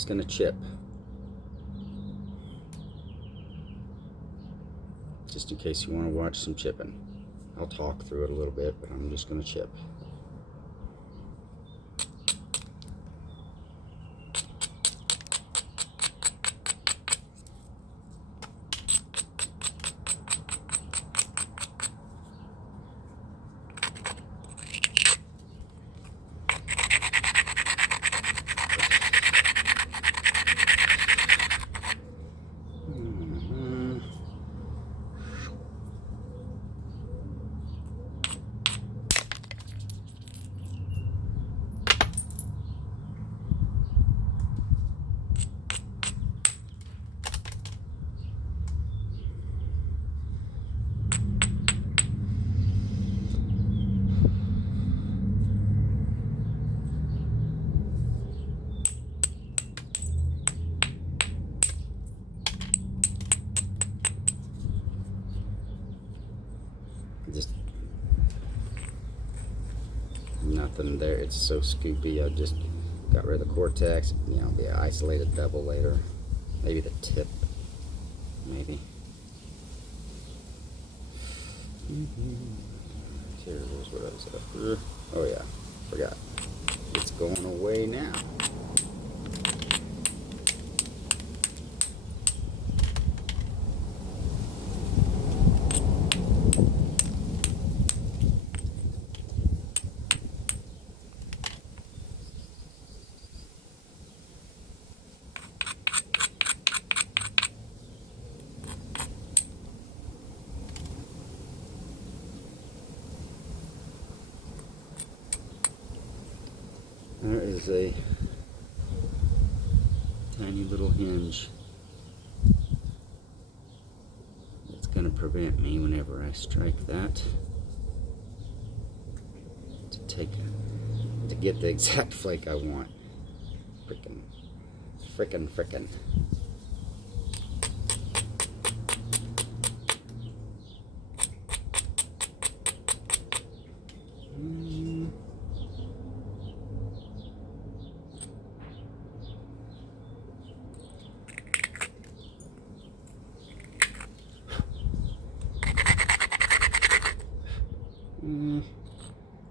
just going to chip. Just in case you want to watch some chipping. I'll talk through it a little bit, but I'm just going to chip. Just nothing there. It's so scoopy. I just got rid of the cortex. You know, be an isolated bevel later. Maybe the tip. Maybe. Here's what I was after. Oh yeah, forgot. It's going away now. There is a tiny little hinge. It's going to prevent me whenever I strike that to get the exact flake I want. Frickin'.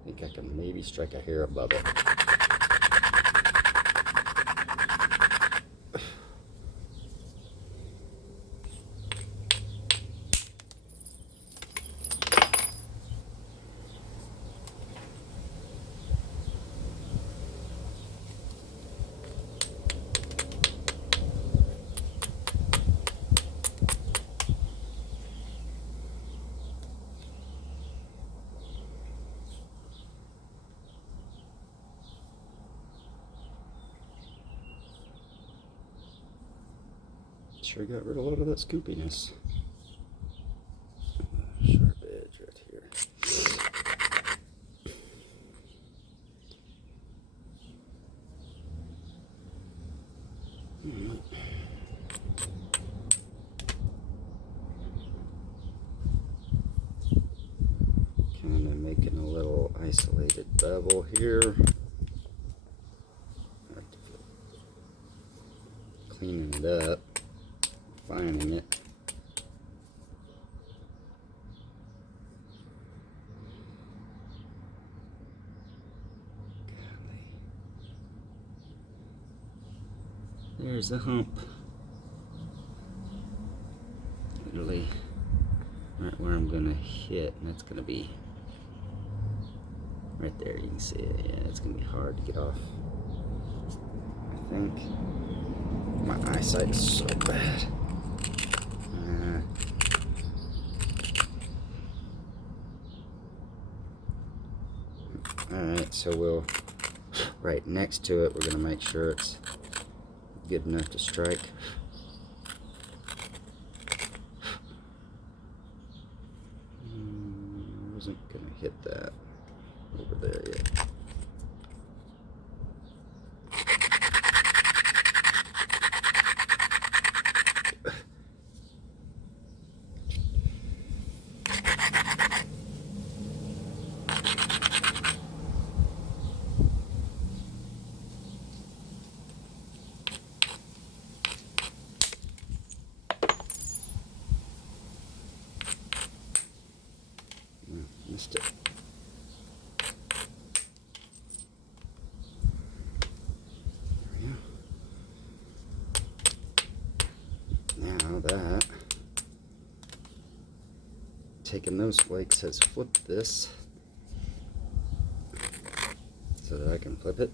I think I can maybe strike a hair above it. Sure got rid of a lot of that scoopiness. Sharp edge right here. Kind of making a little isolated bevel here. Cleaning it up. Finding it. There's the hump. Literally right where I'm gonna hit, and that's gonna be right there. You can see it. Yeah, it's gonna be hard to get off. I think my eyesight is so bad. Alright, so we'll, right next to it, we're going to make sure it's good enough to strike. I wasn't going to hit that over there yet. taking those flakes has flipped this so that I can flip it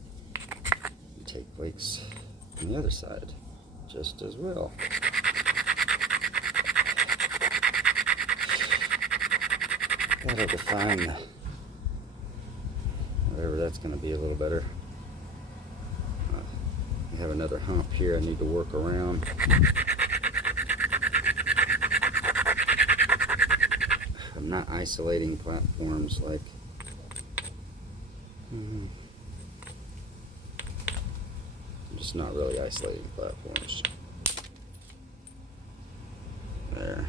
and take flakes on the other side just as well. That'll define whatever that's going to be a little better. I have another hump here I need to work around. I'm not isolating platforms like I'm just not really isolating platforms. There.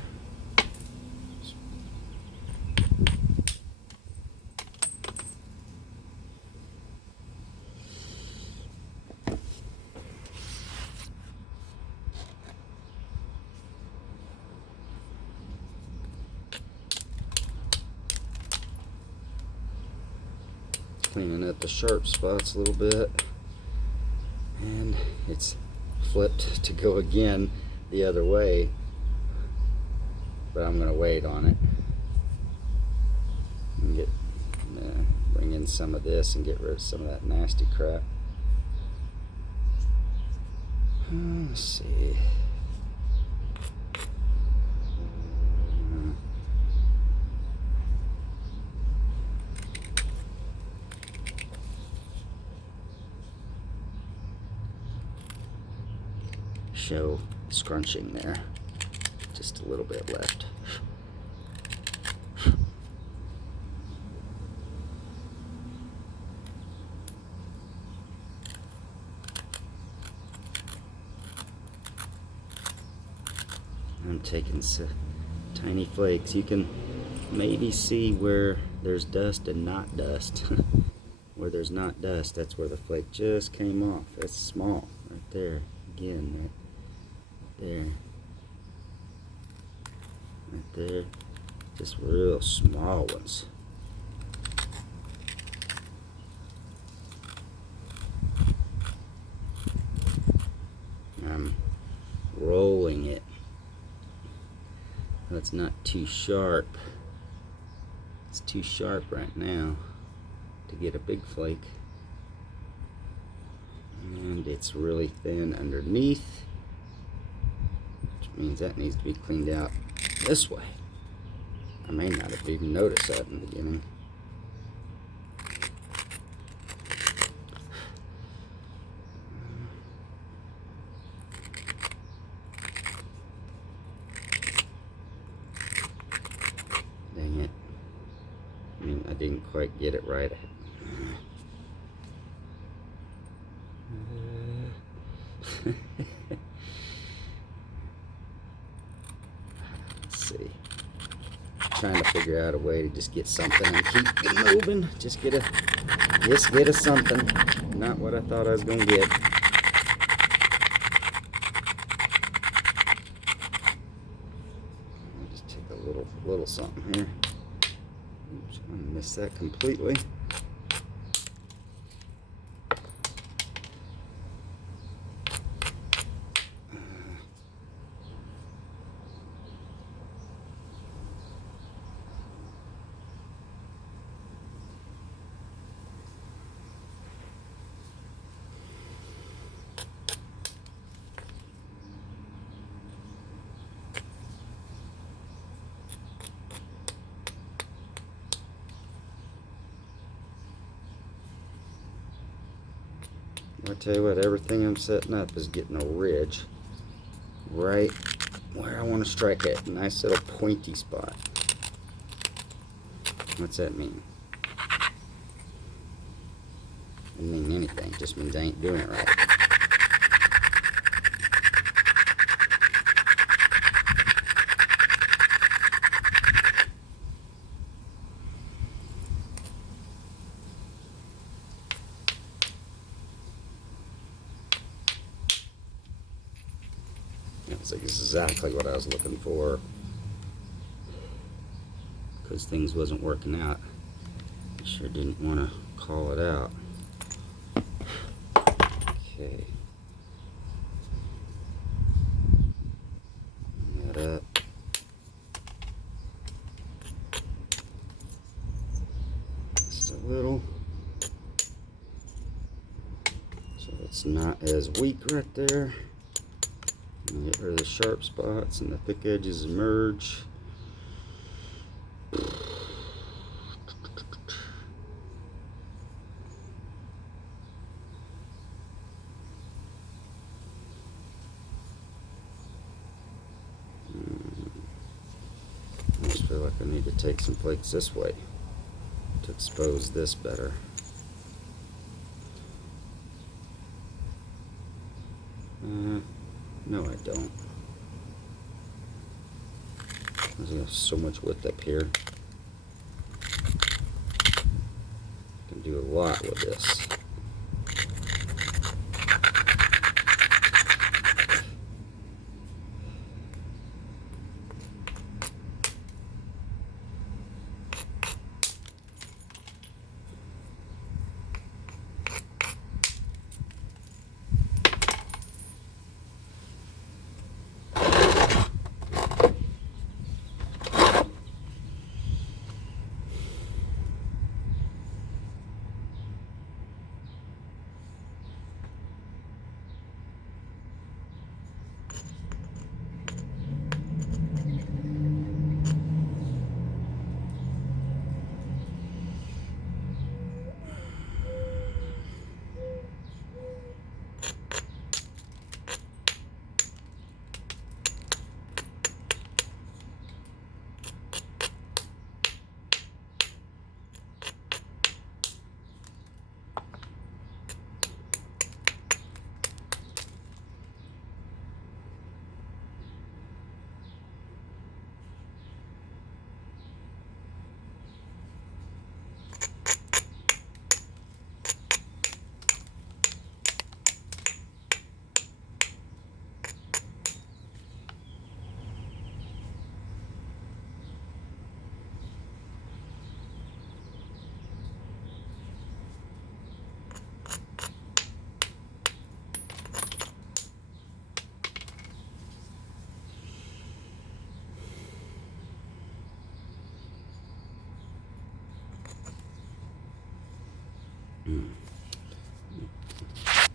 Cleaning up the sharp spots a little bit, and it's flipped to go again the other way, but I'm going to wait on it and bring in some of this and get rid of some of that nasty crap. Let's see. Show scrunching there, just a little bit left. I'm taking tiny flakes. You can maybe see where there's dust and not dust. Where there's not dust, that's where the flake just came off. That's small right there. Again, right there, just real small ones. I'm rolling it. That's not too sharp. It's too sharp right now to get a big flake, and it's really thin underneath, means that needs to be cleaned out this way. I may not have even noticed that in the beginning. Dang it. I mean, I didn't quite get it right. Trying to figure out a way to just get something and keep it moving. Just get a something. Not what I thought I was gonna get. I'll just take a little something here. Oops, I'm gonna miss that completely. I tell you what, everything I'm setting up is getting a ridge right where I want to strike it. A nice little pointy spot. What's that mean? Doesn't mean anything. It just means I ain't doing it right. That's exactly what I was looking for, because things wasn't working out. I sure didn't want to call it out. Okay. That up. So it's not as weak right there. Get rid of the sharp spots and the thick edges emerge. I just feel like I need to take some flakes this way to expose this better. No, I don't. There's so much width up here. Can do a lot with this.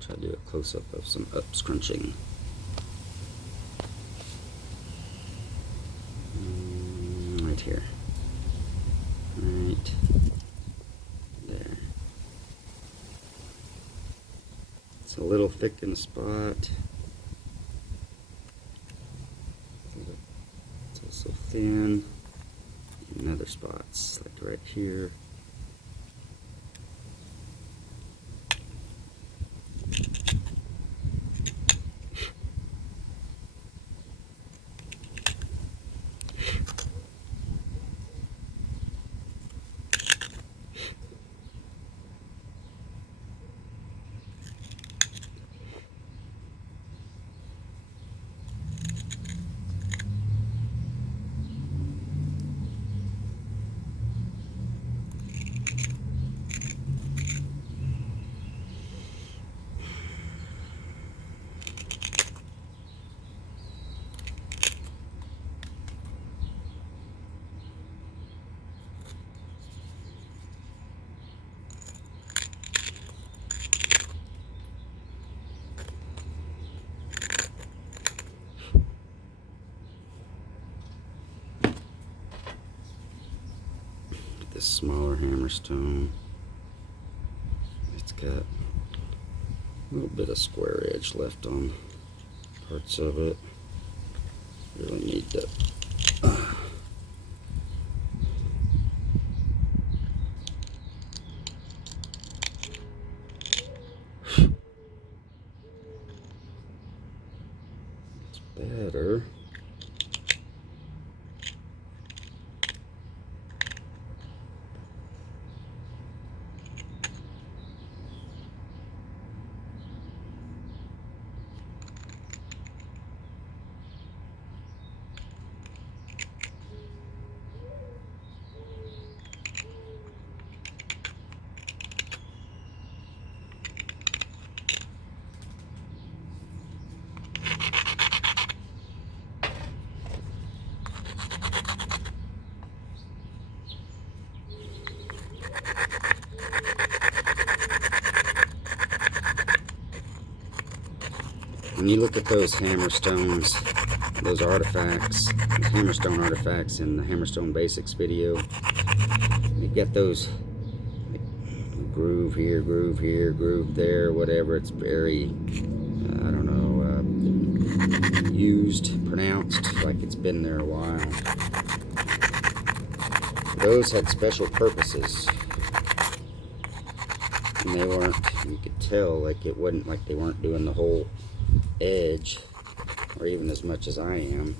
Try to do a close-up of some up scrunching. Right here. Right there. It's a little thick in a spot. It's also thin in other spots, like right here. This smaller hammerstone, it's got a little bit of square edge left on parts of it. Really need to it's better. when you look at those hammerstones, those artifacts, hammerstone artifacts in the Hammerstone Basics video, you get those groove here, groove there, whatever. It's very, I don't know, used, pronounced, like it's been there a while. Those had special purposes. And they weren't, you could tell, like it wasn't like they weren't doing the whole edge, or even as much as I am.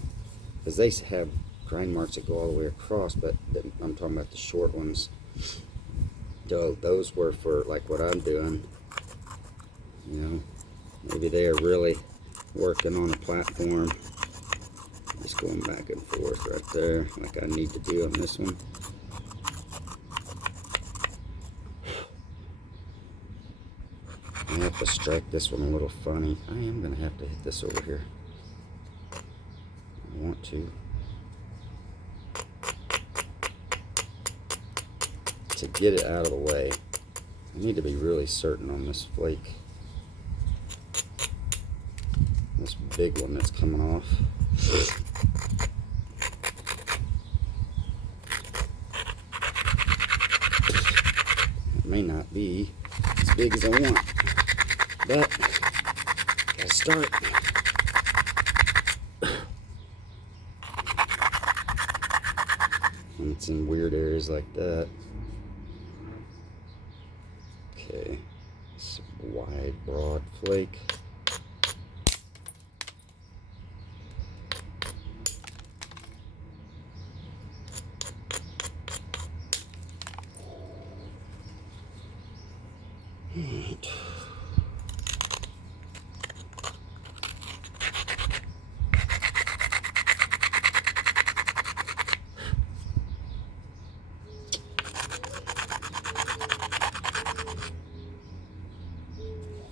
Because they have grind marks that go all the way across, but I'm talking about the short ones. Those were for like what I'm doing. You know, maybe they are really working on a platform. Just going back and forth right there, like I need to do on this one. I have to strike this one a little funny. I am going to have to hit this over here. I want to. To get it out of the way, I need to be really certain on this flake. This big one that's coming off. It may not be as big as I want, but gotta start. And it's in weird areas like that. Okay, it's a wide, broad flake. Right.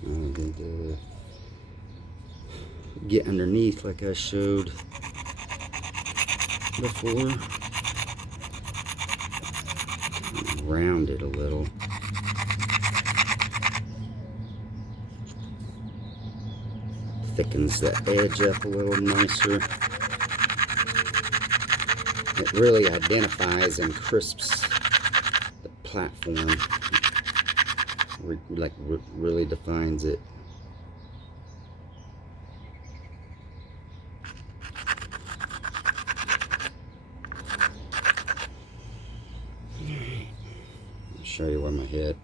I'm going to get underneath like I showed before. Round it a little. Thickens the edge up a little nicer. It really identifies and crisps the platform. Really defines it. I'll show you where my head.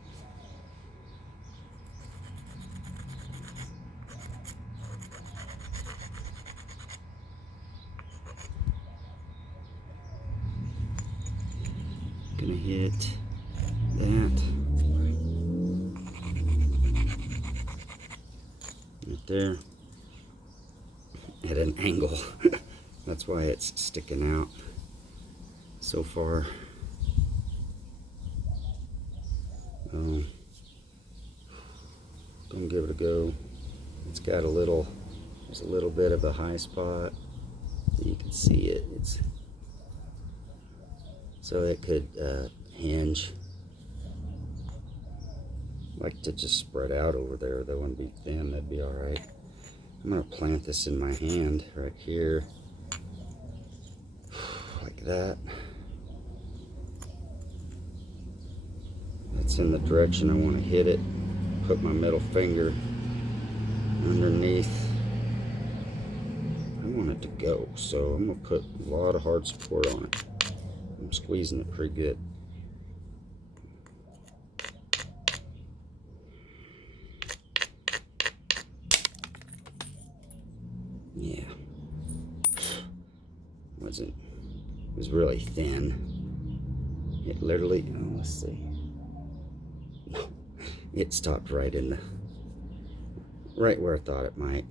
Gonna hit that right there at an angle. That's why it's sticking out so far. Gonna give it a go. It's got a little, there's a little bit of a high spot. You can see it. It's so it could hinge. Like to just spread out over there. That wouldn't be thin. That'd be all right. I'm gonna plant this in my hand right here, like that. That's in the direction I want to hit it. Put my middle finger underneath. I want it to go, so I'm gonna put a lot of hard support on it. I'm squeezing it pretty good. Yeah. It was really thin. It literally, oh, let's see. No, it stopped right in the, right where I thought it might.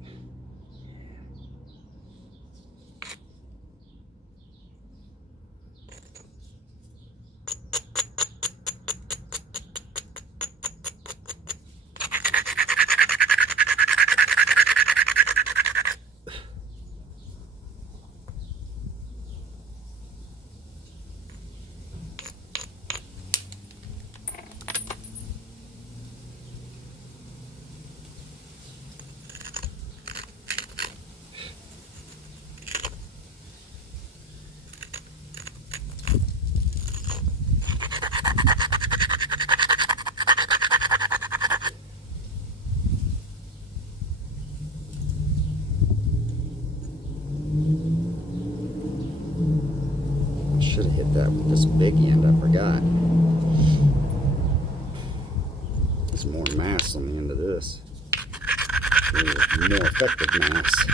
should have hit that with this big end, I forgot. There's more mass on the end of this. More effective mass.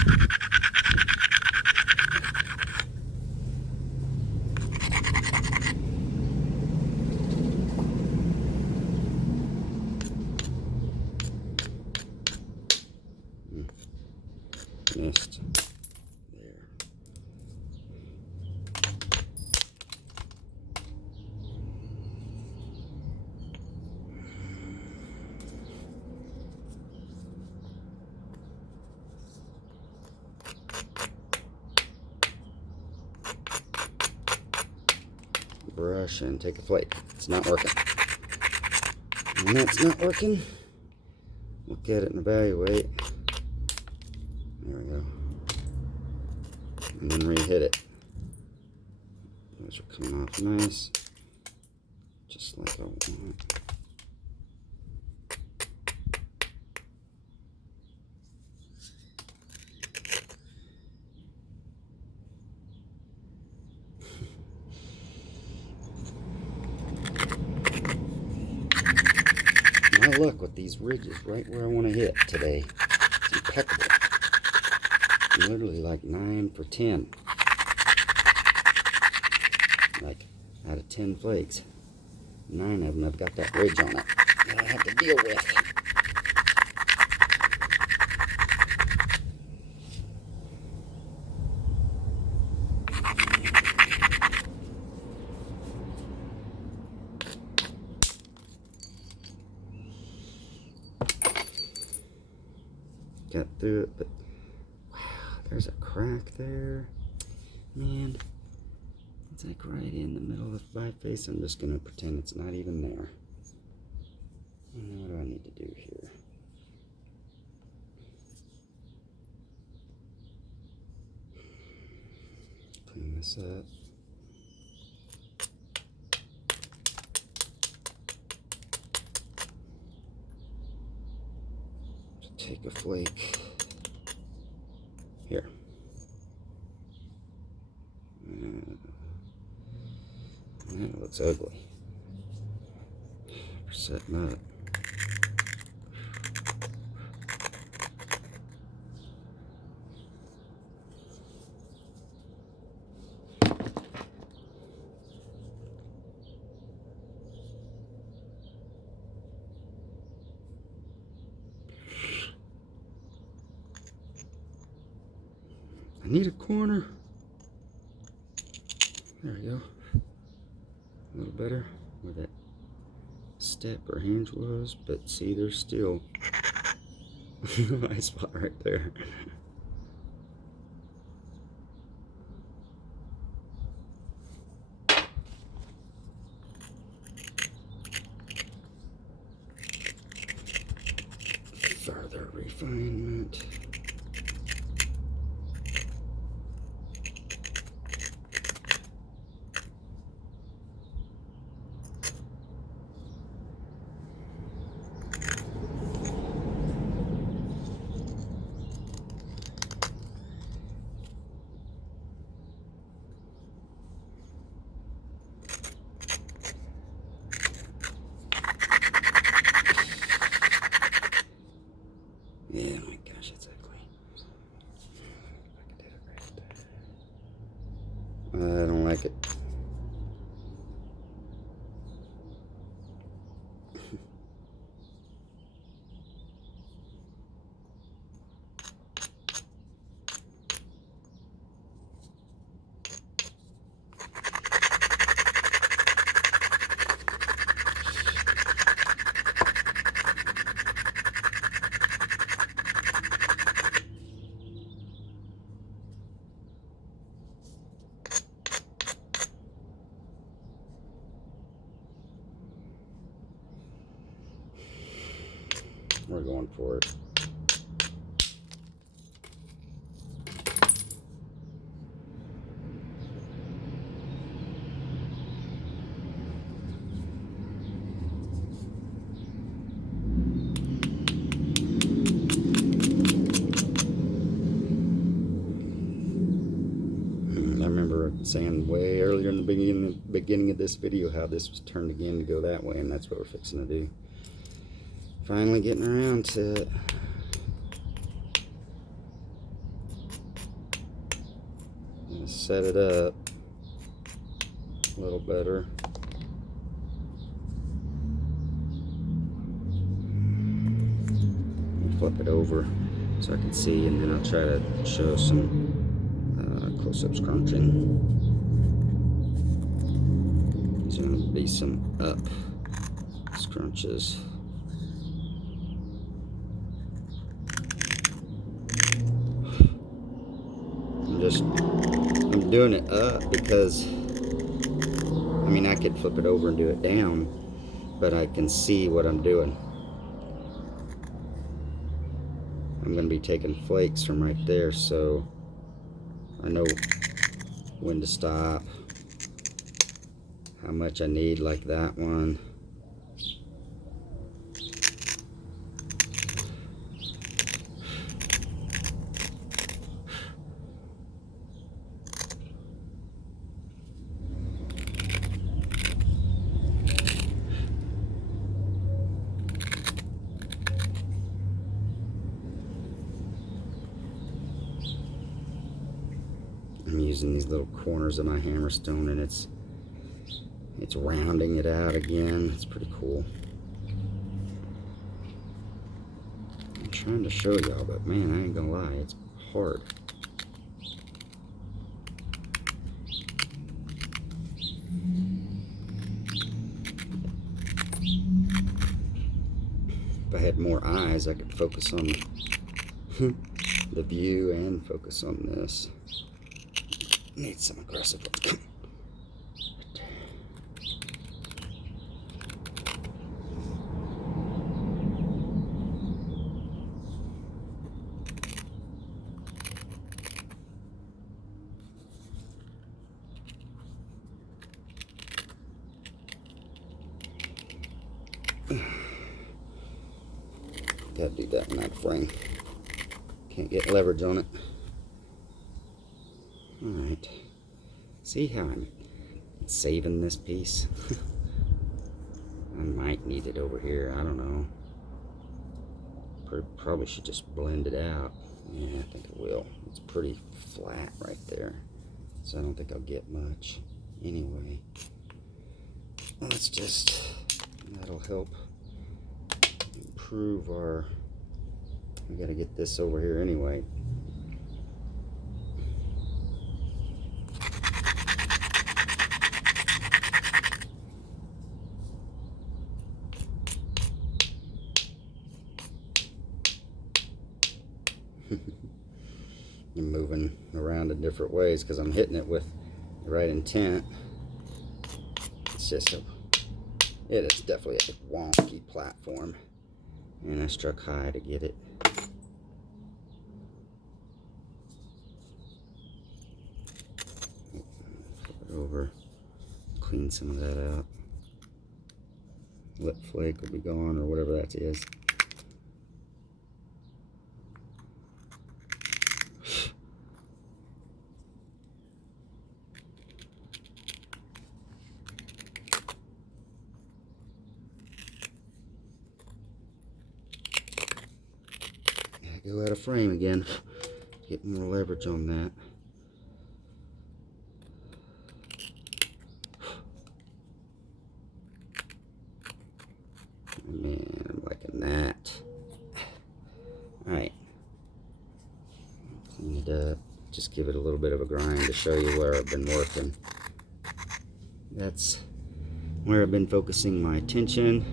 Missed. There. Brush and take a flake. It's not working. And that's not working. Look at it and evaluate. There we go. And then re-hit it. Those are coming off nice. Just like I want. My luck with these ridges right where I want to hit today. It's impeccable. Literally like 9 for 10. Like out of 10 flakes, 9 of them have got that ridge on it that I have to deal with. Got through it, but wow, there's a crack there. Man, it's like right in the middle of the biface. I'm just going to pretend it's not even there. What do I need to do here? Clean this up. Take a flake here. That looks ugly. For setting up. I need a corner. There we go. A little better where that step or hinge was, but see, there's still a nice spot right there. Further refinement. Yeah, my gosh, it's ugly. I did it right there. I don't like it. We're going for it. I remember saying way earlier in the beginning of this video how this was turned again to go that way, and that's what we're fixing to do. Finally getting around to it. I'm gonna set it up a little better. Flip it over so I can see, and then I'll try to show some close-up scrunching. There's going to be some up scrunches. I'm doing it up because, I mean, I could flip it over and do it down, but I can see what I'm doing. I'm going to be taking flakes from right there, so I know when to stop, how much I need, like that one. I'm using these little corners of my hammerstone, and it's rounding it out again. It's pretty cool. I'm trying to show y'all, but man, I ain't gonna lie, it's hard. If I had more eyes, I could focus on the view and focus on this. Need some aggressive ones. Gotta do that in that frame. Can't get leverage on it. Alright. See how I'm saving this piece? I might need it over here. I don't know. Probably should just blend it out. Yeah, I think I will. It's pretty flat right there, so I don't think I'll get much. Anyway, let's just, that'll help improve our, we gotta get this over here anyway. I'm moving around in different ways because I'm hitting it with the right intent. It's just it is definitely a wonky platform, and I struck high to get it. Flip it over, clean some of that out. Lip flake will be gone, or whatever that is. Go out of frame again. Get more leverage on that. Man, I'm liking that. Alright. Clean it up. Just give it a little bit of a grind to show you where I've been working. That's where I've been focusing my attention.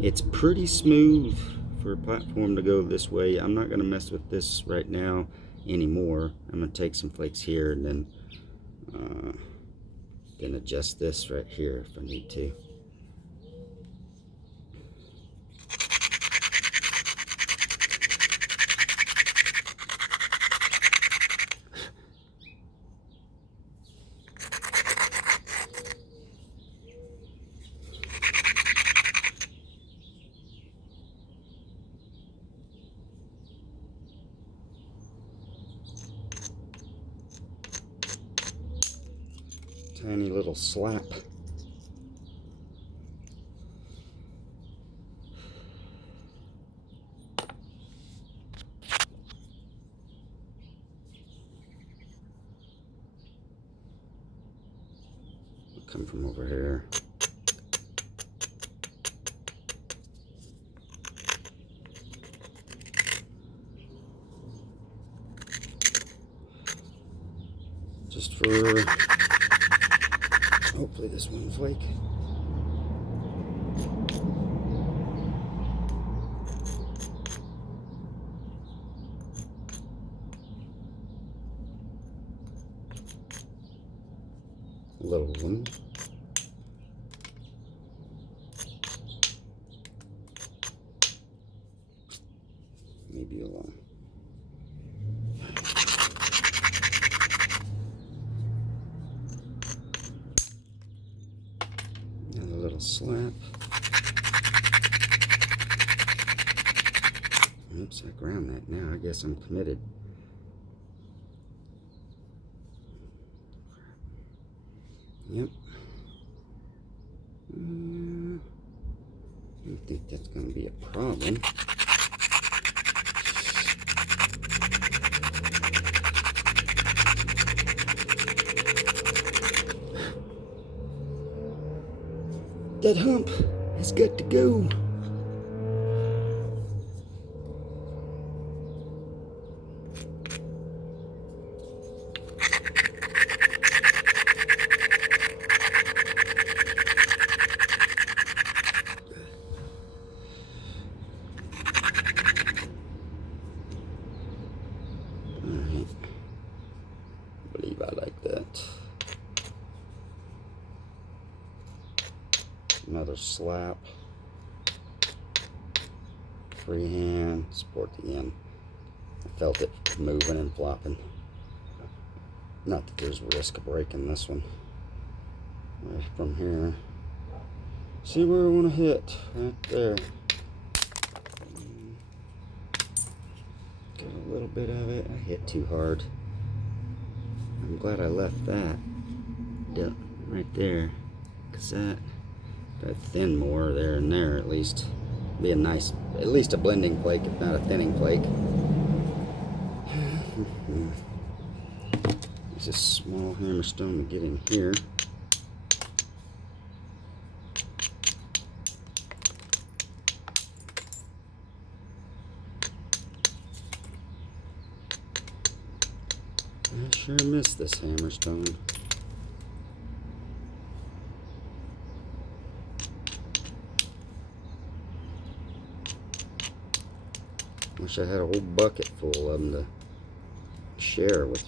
It's pretty smooth for a platform to go this way. I'm not going to mess with this right now anymore. I'm going to take some flakes here and then adjust this right here if I need to. tiny little slap. Come from over here. Just for hopefully this won't flake. A little one. Maybe a long. Another little slap. Oops, I ground that now. I guess I'm committed. Yep. I don't think that's going to be a problem. That hump has got to go. Alright. I believe I like that. Another slap. Freehand, support the end. I felt it moving and flopping. Not that there's a risk of breaking this one. Right from here. See where I want to hit. Right there. Got a little bit of it. I hit too hard. I'm glad I left that right there. Because that if I thin more there and there, at least be a nice, at least a blending flake, if not a thinning flake. Use a small hammerstone to get in here. I sure miss this hammerstone. Wish I had a whole bucket full of them to share with.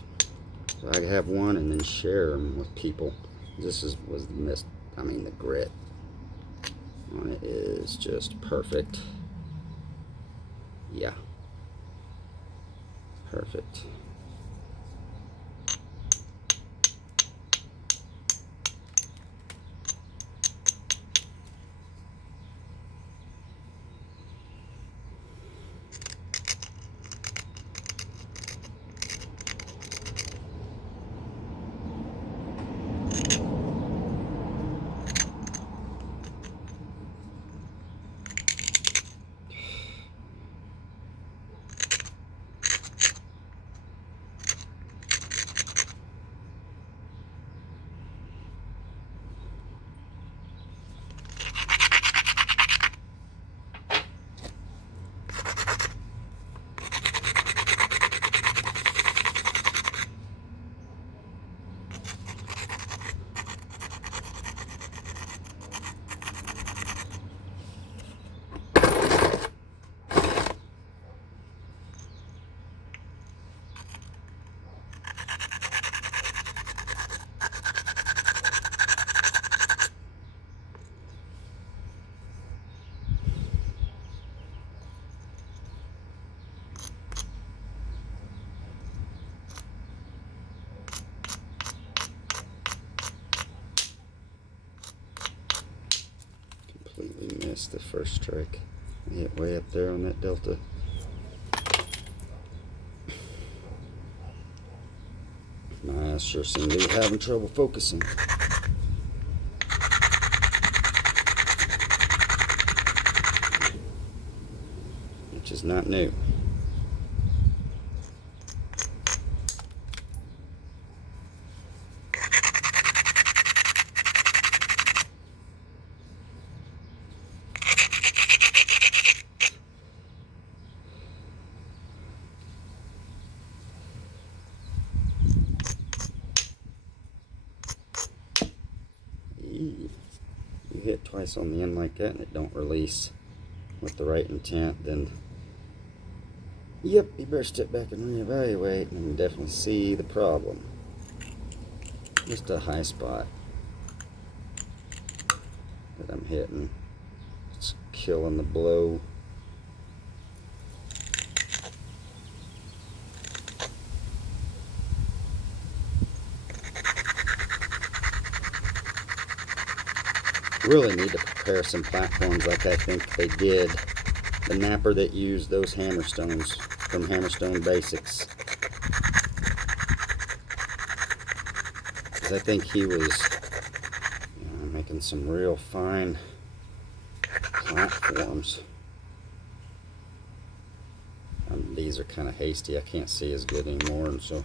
So I could have one and then share them with people. This was the mist. I mean, the grit on it is just perfect. Yeah, perfect. Completely missed the first strike. I hit way up there on that delta. My sure seem to be having trouble focusing. Which is not new. You hit twice on the end like that and it don't release with the right intent, then yep, you better step back and reevaluate and definitely see the problem. Just a high spot that I'm hitting. It's killing the blow. Really need to prepare some platforms like I think they did. The napper that used those hammerstones from Hammerstone Basics. Because I think he was making some real fine platforms. These are kind of hasty. I can't see as good anymore, and so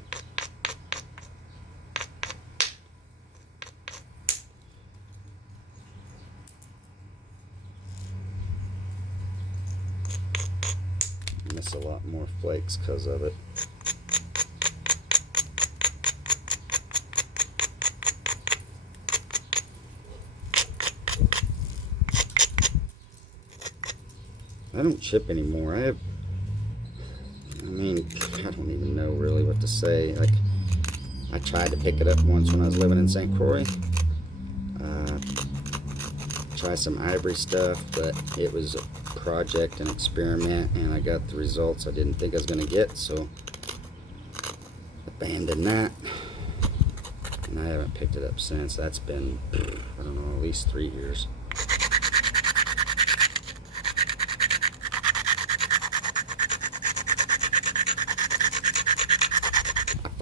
miss a lot more flakes because of it. I don't chip anymore. I don't even know really what to say. Like, I tried to pick it up once when I was living in St. Croix. Try some ivory stuff, but it was a project and experiment, and I got the results I didn't think I was going to get, so abandoned that. And I haven't picked it up since. That's been, I don't know, at least 3 years.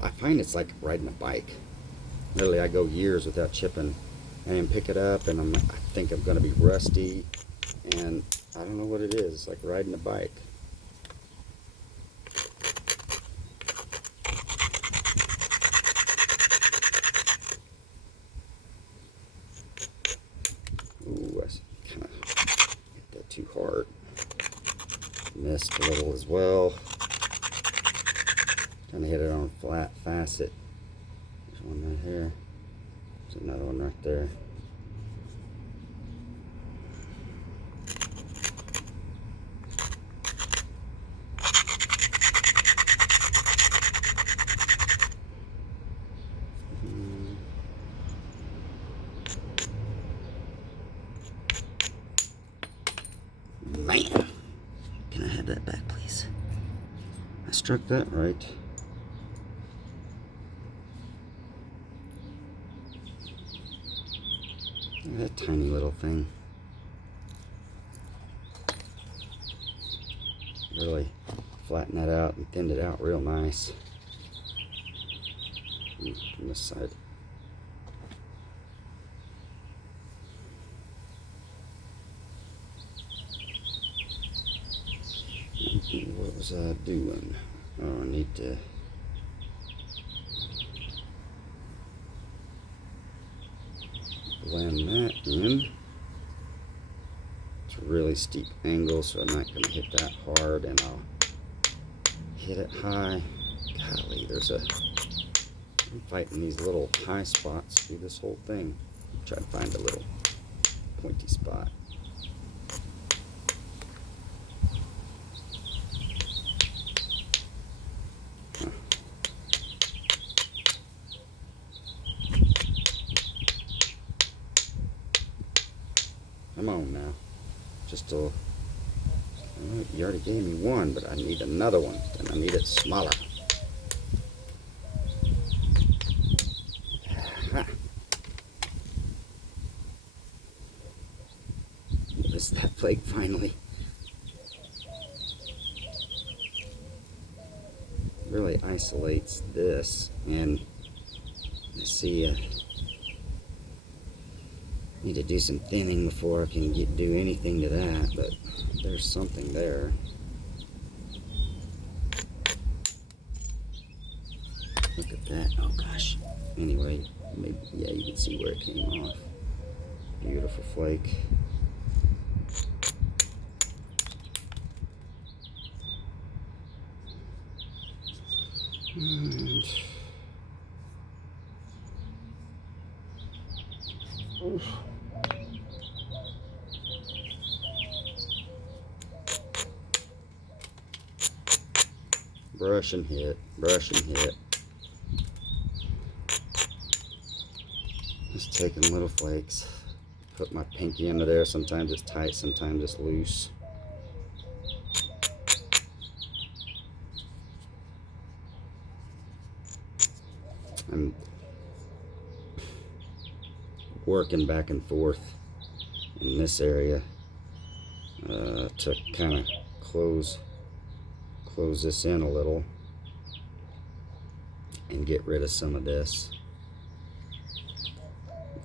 I find it's like riding a bike. Really, I go years without chipping and pick it up, and I think I'm going to be rusty, and I don't know what it is. It's like riding a bike. Ooh, I kind of hit that too hard. Missed a little as well. Trying to hit it on a flat facet. There's one right here. There's another one right there. Man, can I have that back, please? I struck that right. Look at that tiny little thing. Really flattened that out and thinned it out real nice. From this side. What was I doing? Oh, I need to blend that in. It's a really steep angle, so I'm not going to hit that hard, and I'll hit it high. Golly, I'm fighting these little high spots through this whole thing. Try to find a little pointy spot. Come on now. Just a... You already gave me one, but I need another one. And I need it smaller. Missed that flake finally. Really isolates this, and Let's see, need to do some thinning before I can do anything to that, but there's something there. Look at that. Oh gosh. Anyway, maybe, yeah, you can see where it came off. Beautiful flake. And oof. Brush and hit, brush and hit. Just taking little flakes. Put my pinky under there. Sometimes it's tight, sometimes it's loose. I'm working back and forth in this area to kind of close this in a little and get rid of some of this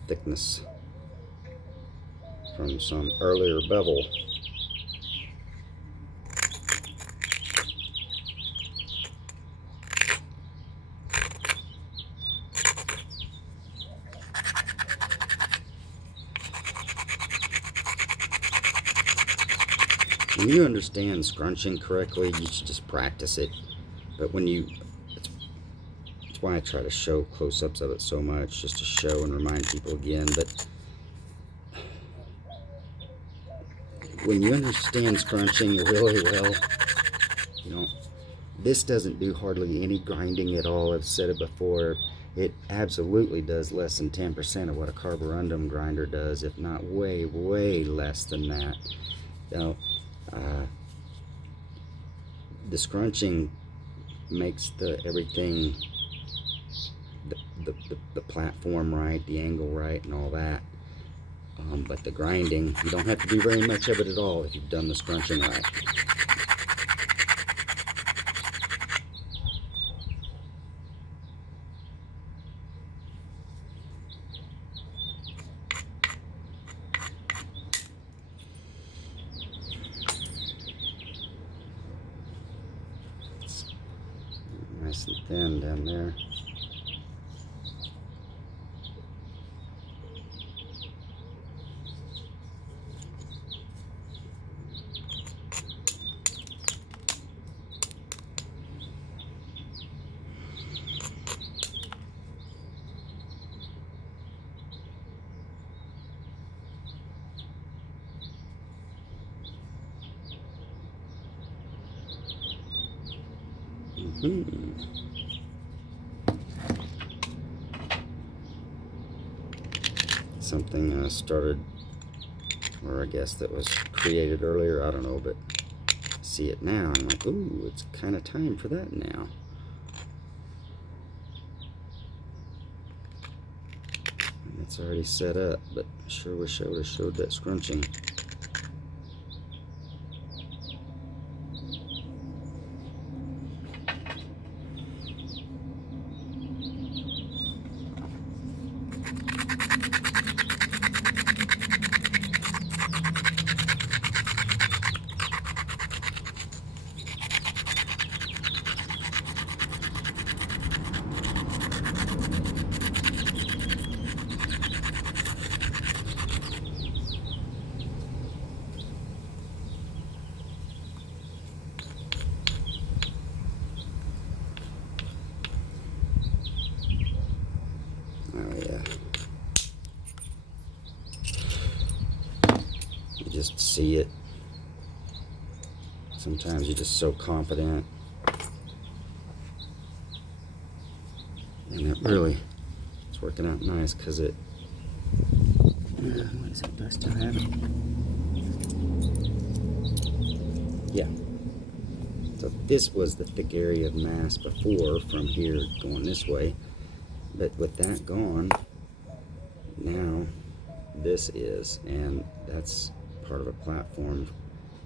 thickness from some earlier bevel. When you understand scrunching correctly, you should just practice it. But when you, that's why I try to show close-ups of it so much, just to show and remind people again. But when you understand scrunching really well, you know, this doesn't do hardly any grinding at all. I've said it before. It absolutely does less than 10% of what a carborundum grinder does, if not way, way less than that. Now, the scrunching makes everything, the platform right, the angle right, and all that. But the grinding, you don't have to do very much of it at all if you've done the scrunching right. Nice and thin down there. Something started, or I guess that was created earlier, I don't know, but see it now, I'm like, ooh, it's kind of time for that now. And it's already set up, but I sure wish I would have showed that scrunching. Oh yeah. You just see it. Sometimes you're just so confident. And it really, it's working out nice because it, what is it, do I still have it? Yeah. So this was the thick area of mass before from here going this way. But with that gone, now this is, and that's part of a platform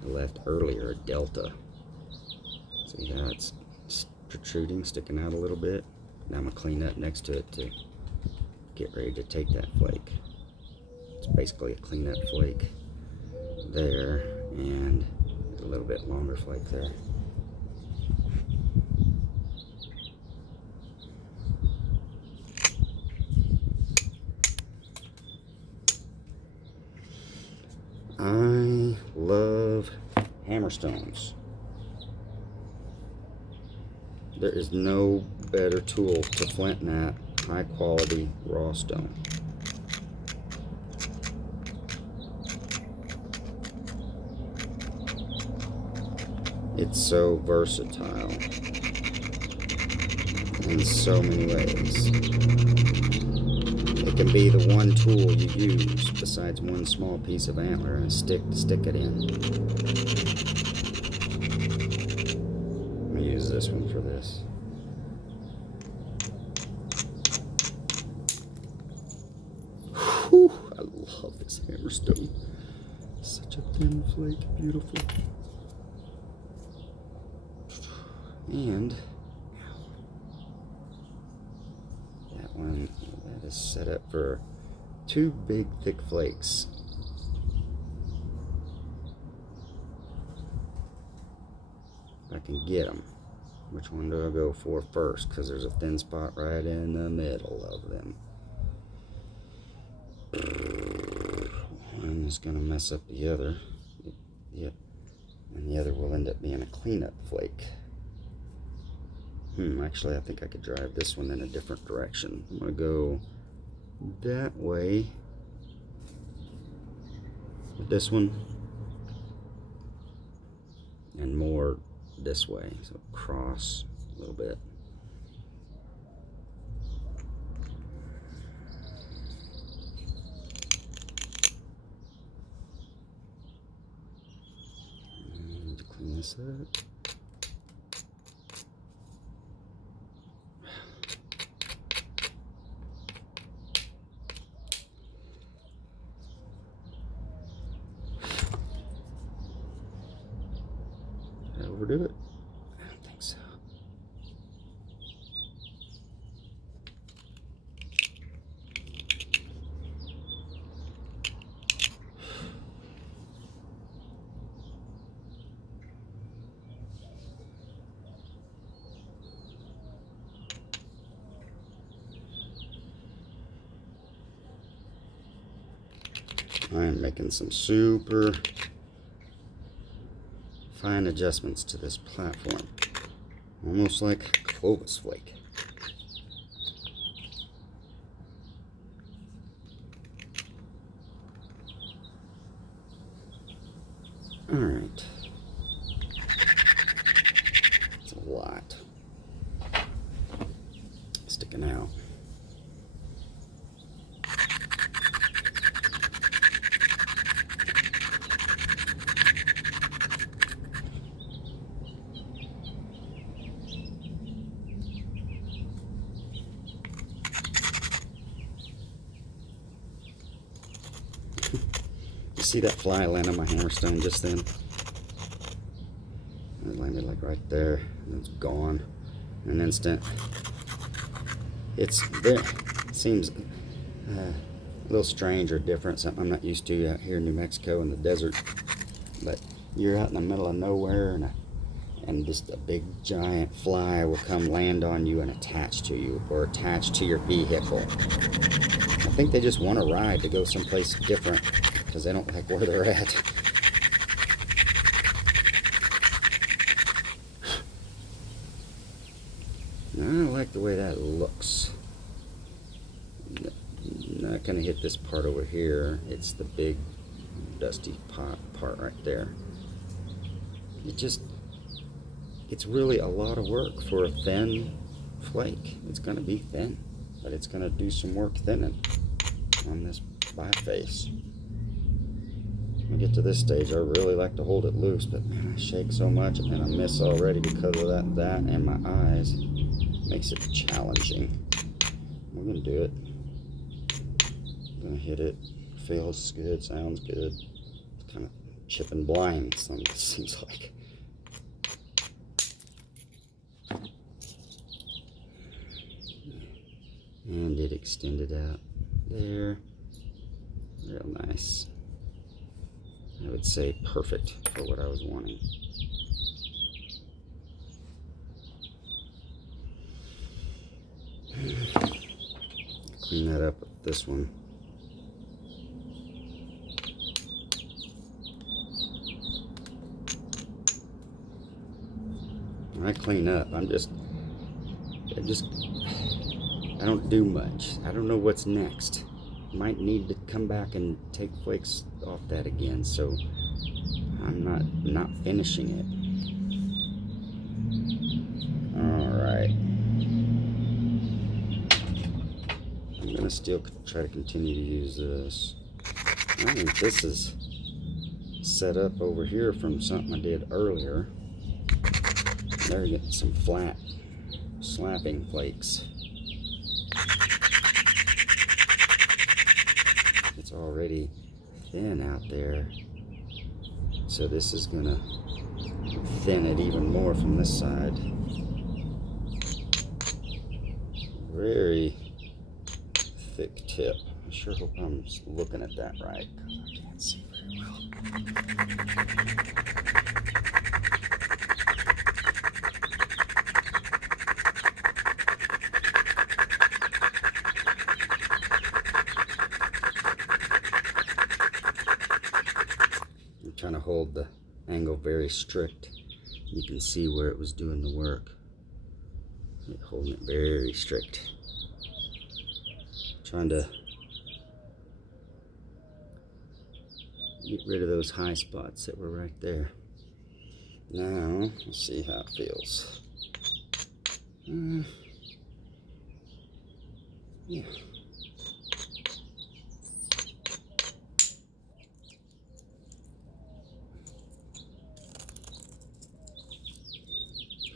I left earlier, a delta. See how it's protruding, sticking out a little bit. Now I'm gonna clean up next to it to get ready to take that flake. It's basically a cleanup flake there, and a little bit longer flake there. I love hammerstones. There is no better tool to flint that high quality raw stone. It's so versatile in so many ways. It can be the one tool you use besides one small piece of antler and a stick to stick it in. I'm going to use this one for this. Whew, I love this hammerstone. Such a thin flake, beautiful. And that one, that is set up for 2 big thick flakes. If I can get them. Which one do I go for first? Because there's a thin spot right in the middle of them. One is going to mess up the other. Yep. And the other will end up being a cleanup flake. Actually, I think I could drive this one in a different direction. I'm going to go that way with this one, and more this way. So cross a little bit. And to clean this up. Overdo it? I don't think so. I am making some super fine adjustments to this platform, almost like Clovis flake. All right, it's a lot sticking out. See that fly land on my hammerstone just then? It landed like right there, and it's gone in an instant. It's there. It seems a little strange or different, something I'm not used to out here in New Mexico in the desert. But you're out in the middle of nowhere, and just a big giant fly will come land on you and attach to you, or attach to your vehicle. I think they just want a ride to go someplace different, because they don't like where they're at. I like the way that looks. Not going to hit this part over here. It's the big dusty part right there. It's really a lot of work for a thin flake. It's going to be thin, but it's going to do some work thinning on this biface. When I get to this stage, I really like to hold it loose, but man, I shake so much and then I miss already because of that and my eyes. Makes it challenging. We're gonna do it. I'm gonna hit it. Feels good, sounds good. It's kind of chipping blind, it seems like. And it extended out. there. Real nice. I would say perfect for what I was wanting. Clean that up with this one. When I clean up, I don't do much. I don't know what's next. Might need to come back and take flakes off that again, so I'm not finishing it. Alright. I'm gonna still try to continue to use this. I think this is set up over here from something I did earlier. There you get some flat slapping flakes. It's already thin out there, so this is gonna thin it even more from this side. Very thick tip. I sure hope I'm looking at that right, because I can't see very well. I'm trying to hold the angle very strict. You can see where it was doing the work. Holding it very strict. Trying to get rid of those high spots that were right there. Now, let's see how it feels. Yeah.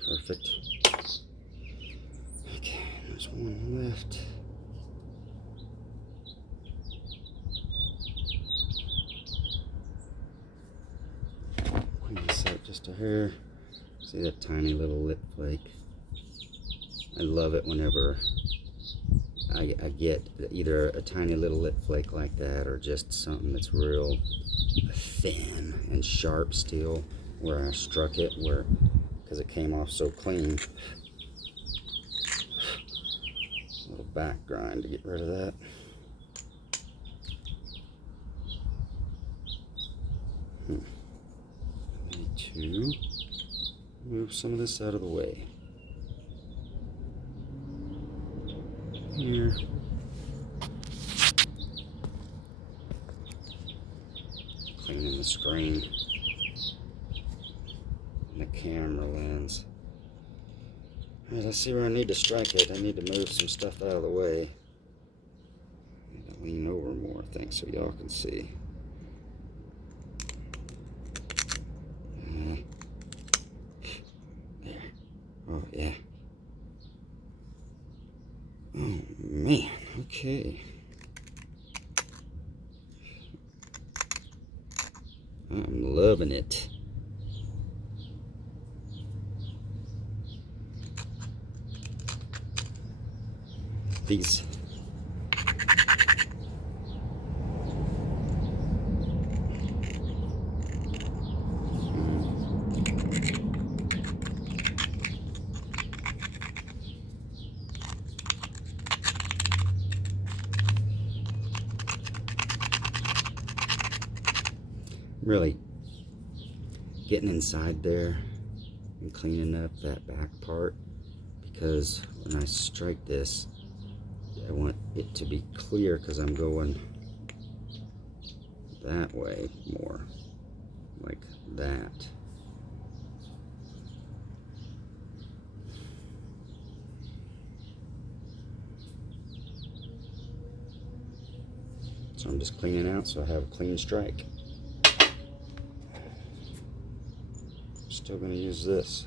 Perfect. Okay, there's one left. Clean this up just a hair. See that tiny little lip flake? I love it whenever I get either a tiny little lip flake like that or just something that's real thin and sharp still, where I struck it, because it came off so clean. A little back grind to get rid of that. Need to move some of this out of the way. Here. Cleaning the screen and the camera lens. Alright, I see where I need to strike it. I need to move some stuff out of the way. I need to lean over more, I think, so y'all can see. There. Oh, yeah. Oh, man. Okay. I'm loving it. These really getting inside there and cleaning up that back part, because when I strike this, I want it to be clear because I'm going that way more, like that. So I'm just cleaning out so I have a clean strike. Still going to use this.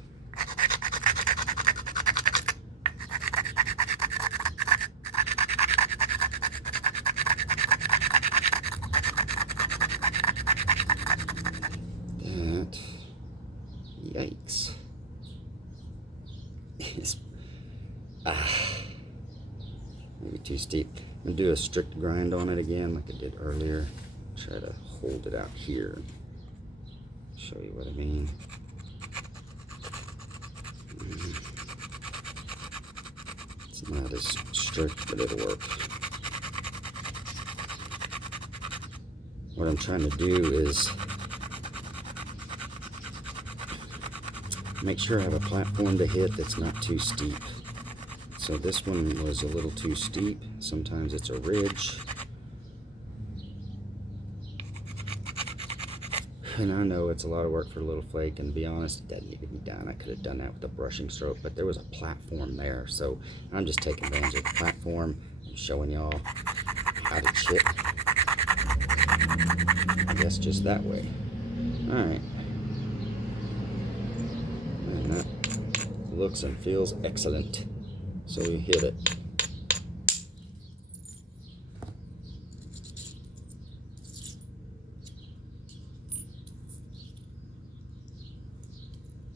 That, yikes. Maybe too steep. I'm gonna do a strict grind on it again like I did earlier. Try to hold it out here. Show you what I mean. It's not as strict, but it'll work. What I'm trying to do is make sure I have a platform to hit that's not too steep. So this one was a little too steep. Sometimes it's a ridge. And I know it's a lot of work for a little flake, and to be honest, it doesn't need to be done. I could have done that with a brushing stroke, but there was a platform there, so I'm just taking advantage of the platform and showing y'all how to chip. I guess just that way. Alright. And that looks and feels excellent. So we hit it.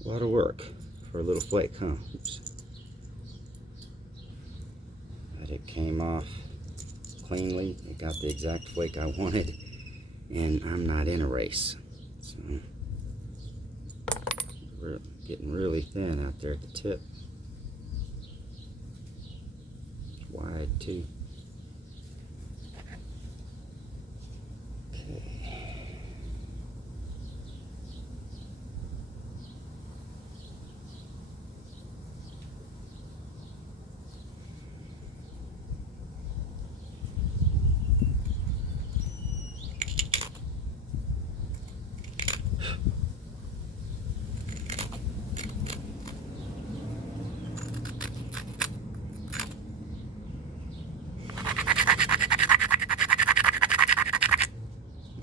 A lot of work for a little flake, huh? Oops. But it came off cleanly. It got the exact flake I wanted, and I'm not in a race. So we're getting really thin out there at the tip. Wide too. Okay.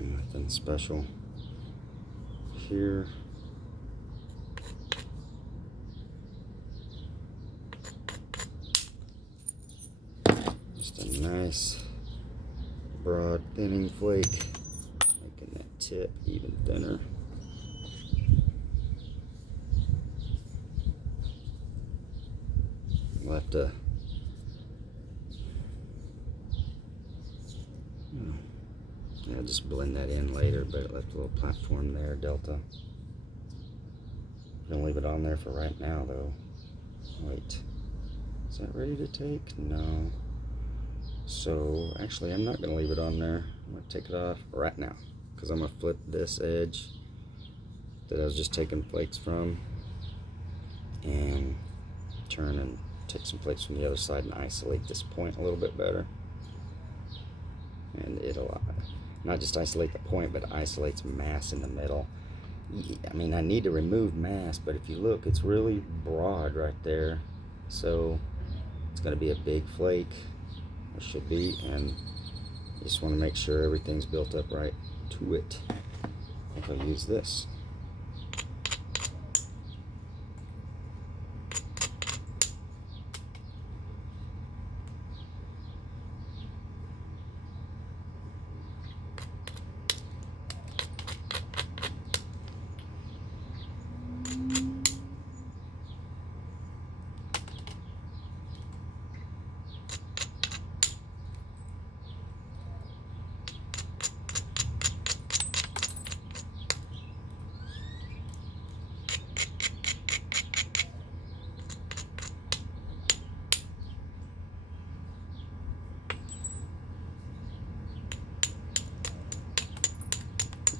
Nothing special here. Just a nice broad thinning flake, making that tip even thinner. We'll have to I'll just blend that in later, but it left a little platform there, delta. I'm gonna leave it on there for right now though. Wait, is that ready to take? No. So actually I'm not gonna leave it on there. I'm gonna take it off right now, because I'm gonna flip this edge that I was just taking flakes from and turn and take some flakes from the other side and isolate this point a little bit better. And it'll not just isolate the point, but isolates mass in the middle. I mean, I need to remove mass, but if you look, it's really broad right there. So it's going to be a big flake, or should be, and you just want to make sure everything's built up right to it. I think I'll use this.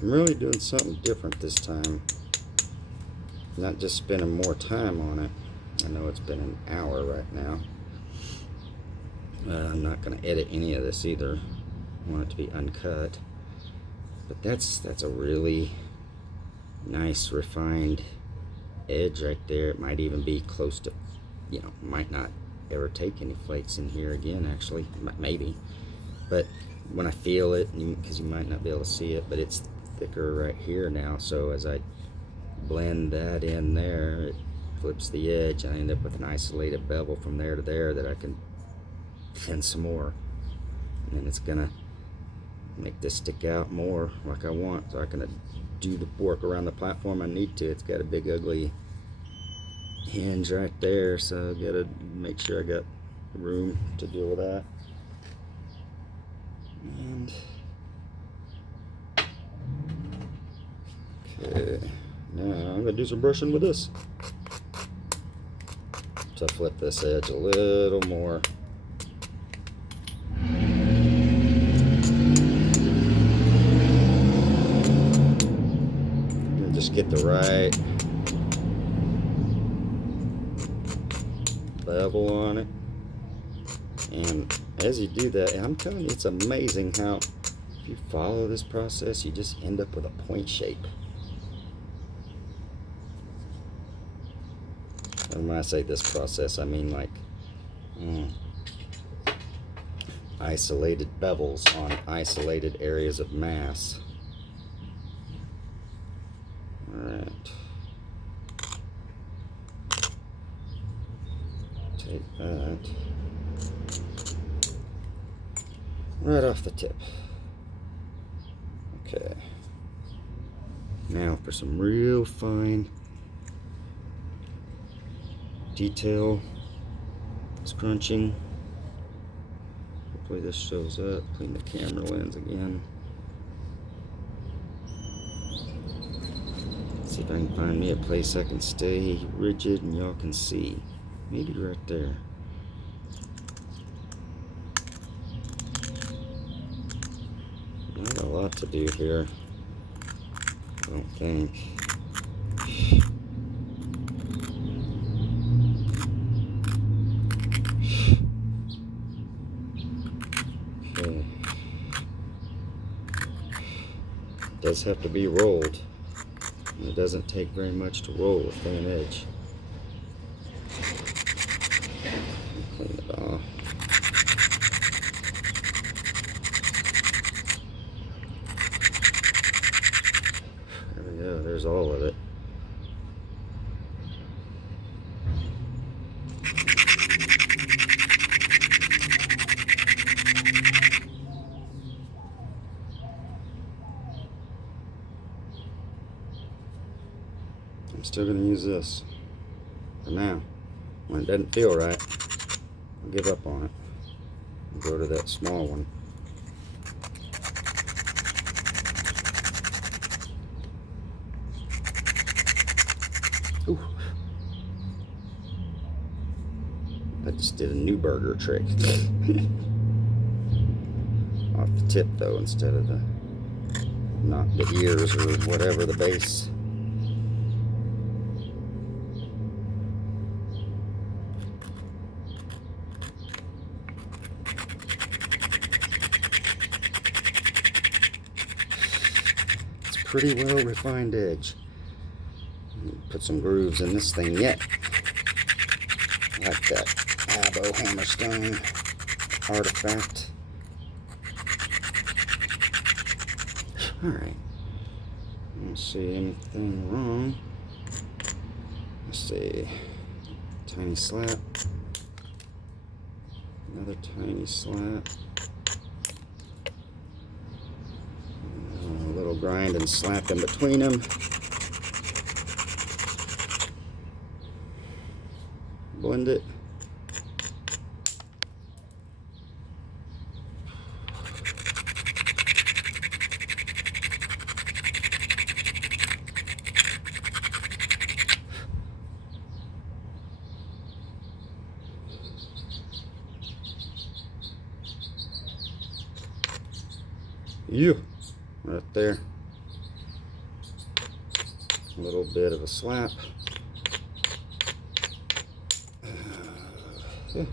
I'm really doing something different this time. Not just spending more time on it. I know it's been an hour right now. I'm not going to edit any of this either. I want it to be uncut. But that's a really nice refined edge right there. It might even be close to, you know, might not ever take any flakes in here again actually. Maybe. But when I feel it, because you might not be able to see it, but it's thicker right here now, so as I blend that in there, it flips the edge and I end up with an isolated bevel from there to there that I can thin some more, and then it's gonna make this stick out more like I want, so I can do the work around the platform I need to. It's got a big ugly hinge right there, so I gotta make sure I got room to deal with that. And okay, now I'm gonna do some brushing with this to flip this edge a little more. And just get the right level on it. And as you do that, I'm telling you, it's amazing how if you follow this process, you just end up with a point shape. And when I say this process, I mean like isolated bevels on isolated areas of mass. Alright. Take that right off the tip. Okay. Now for some real fine detail scrunching. Hopefully this shows up. Clean the camera lens again. See if I can find me a place I can stay rigid and y'all can see. Maybe right there. Not a lot to do here, I don't think. Okay. It does have to be rolled. It doesn't take very much to roll a thin edge. Clean it off. There we go, there's all of it. I'm still going to use this for now. When it doesn't feel right, I'll give up on it and go to that small one. Ooh. I just did a new burger trick. Off the tip though, instead of the, not the ears or whatever, the base. Pretty well refined edge. Put some grooves in this thing yet. Like that Abo hammerstone artifact. Alright. Don't see anything wrong. Let's see. Tiny slap. Another tiny slap. Grind and slap in between them. Blend it. Right there. A little bit of a slap. Yeah.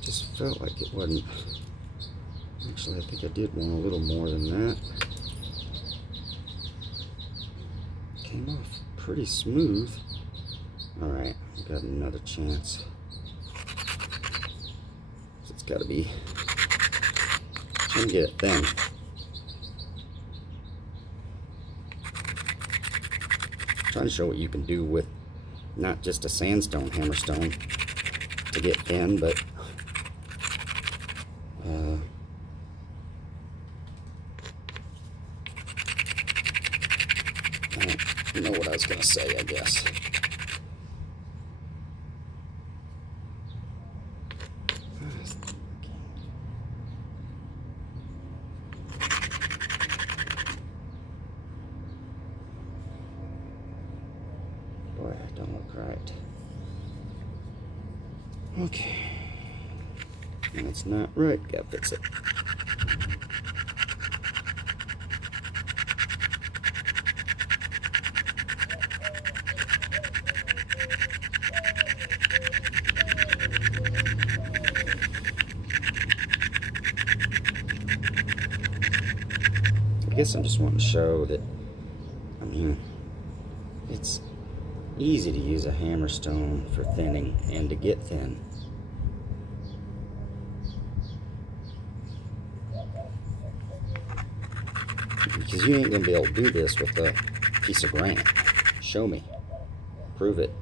Just felt like it wasn't. Actually, I think I did want a little more than that. Came off pretty smooth. Alright, we got another chance. So it's got to be. Trying to get it thin. Trying to show what you can do with not just a sandstone hammerstone to get thin, but I don't know what I was going to say, I guess. Okay. And it's not right. Gotta fix it. I guess I'm just wanting to show that, I mean, it's easy to use a hammerstone for thinning and to get thin. Because you ain't gonna be able to do this with a piece of granite. Show me. Prove it.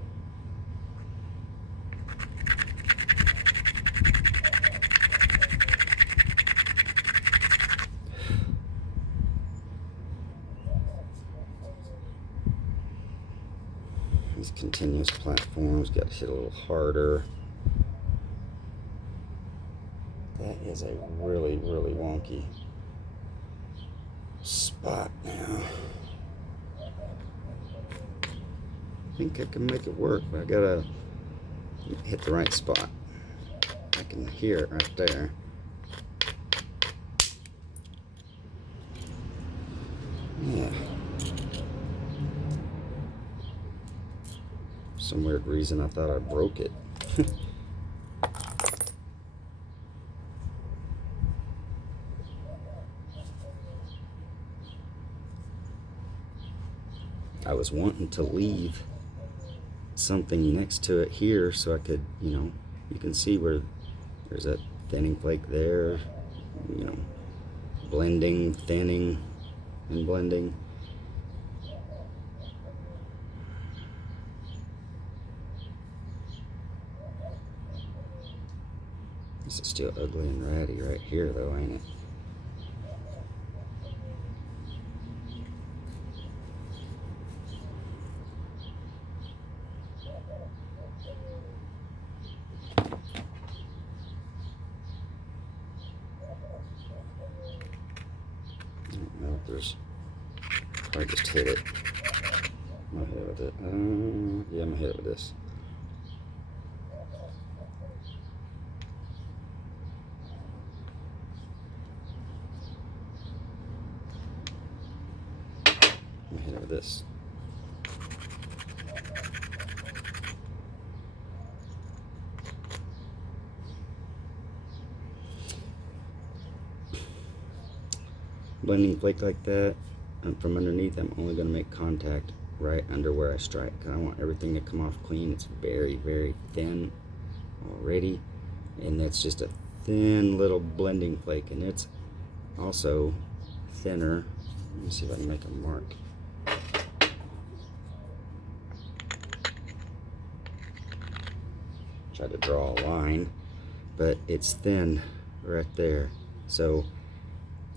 These continuous platforms got to hit a little harder. That is a really, really wonky spot now. I think I can make it work, but I gotta hit the right spot. I can hear it right there. Yeah. Some weird reason I thought I broke it. I was wanting to leave something next to it here so I could, you can see where there's a thinning flake there, blending, thinning, and blending. This is still ugly and ratty right here though, ain't it? I don't know if there's, probably just hit it. I'm gonna hit it with it. Yeah, I'm gonna hit it with this. I'm gonna hit it with this. Blending flake like that, and from underneath, I'm only going to make contact right under where I strike, because I want everything to come off clean. It's very, very thin already, and that's just a thin little blending flake, and it's also thinner. Let me see if I can make a mark. Try to draw a line, but it's thin right there. So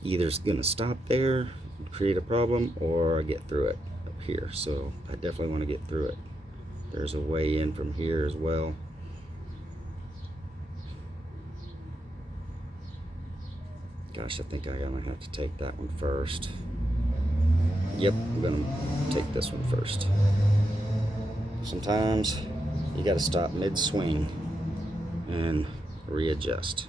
either it's gonna stop there, create a problem, or I get through it up here. So I definitely want to get through it. There's a way in from here as well. Gosh, I think I'm gonna have to take that one first. Yep, I'm gonna take this one first. Sometimes you gotta stop mid-swing and readjust.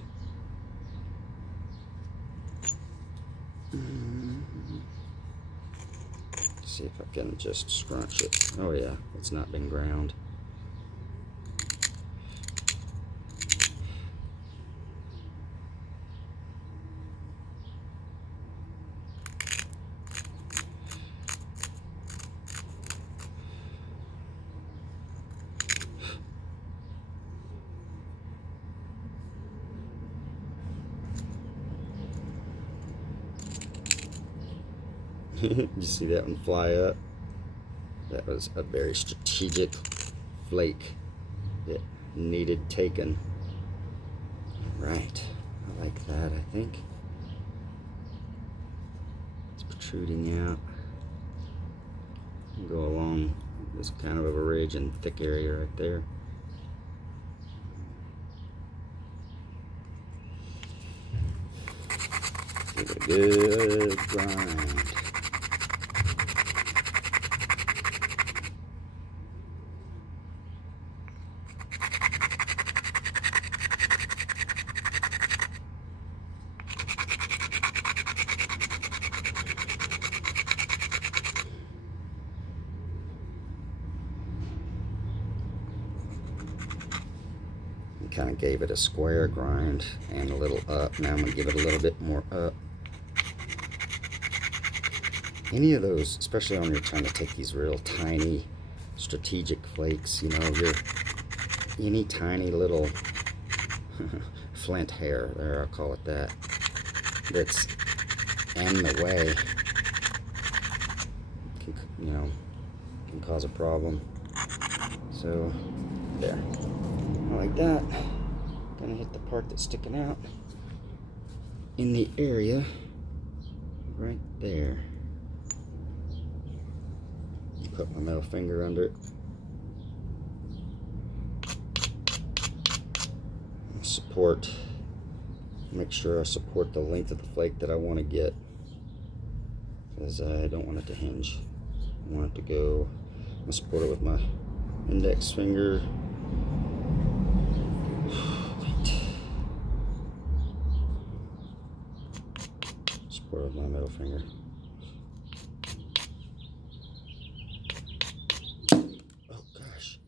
See if I can just scrunch it. Oh yeah, it's not been ground. You see that one fly up? That was a very strategic flake that needed taken. Right, I like that, I think. It's protruding out. Go along this kind of a ridge and thick area right there. Give it a good grind. kind of gave it a square grind and a little up. Now I'm going to give it a little bit more up. Any of those, especially when you're trying to take these real tiny strategic flakes, you know, any tiny little flint hair, there, I'll call it that, that's in the way, can, you know, can cause a problem. So there, like that. Gonna hit the part that's sticking out in the area right there. Put my middle finger under it. Support, make sure I support the length of the flake that I want to get, because I don't want it to hinge. I want it to go, I'm going to support it with my index finger. Support it with my middle finger. Oh gosh,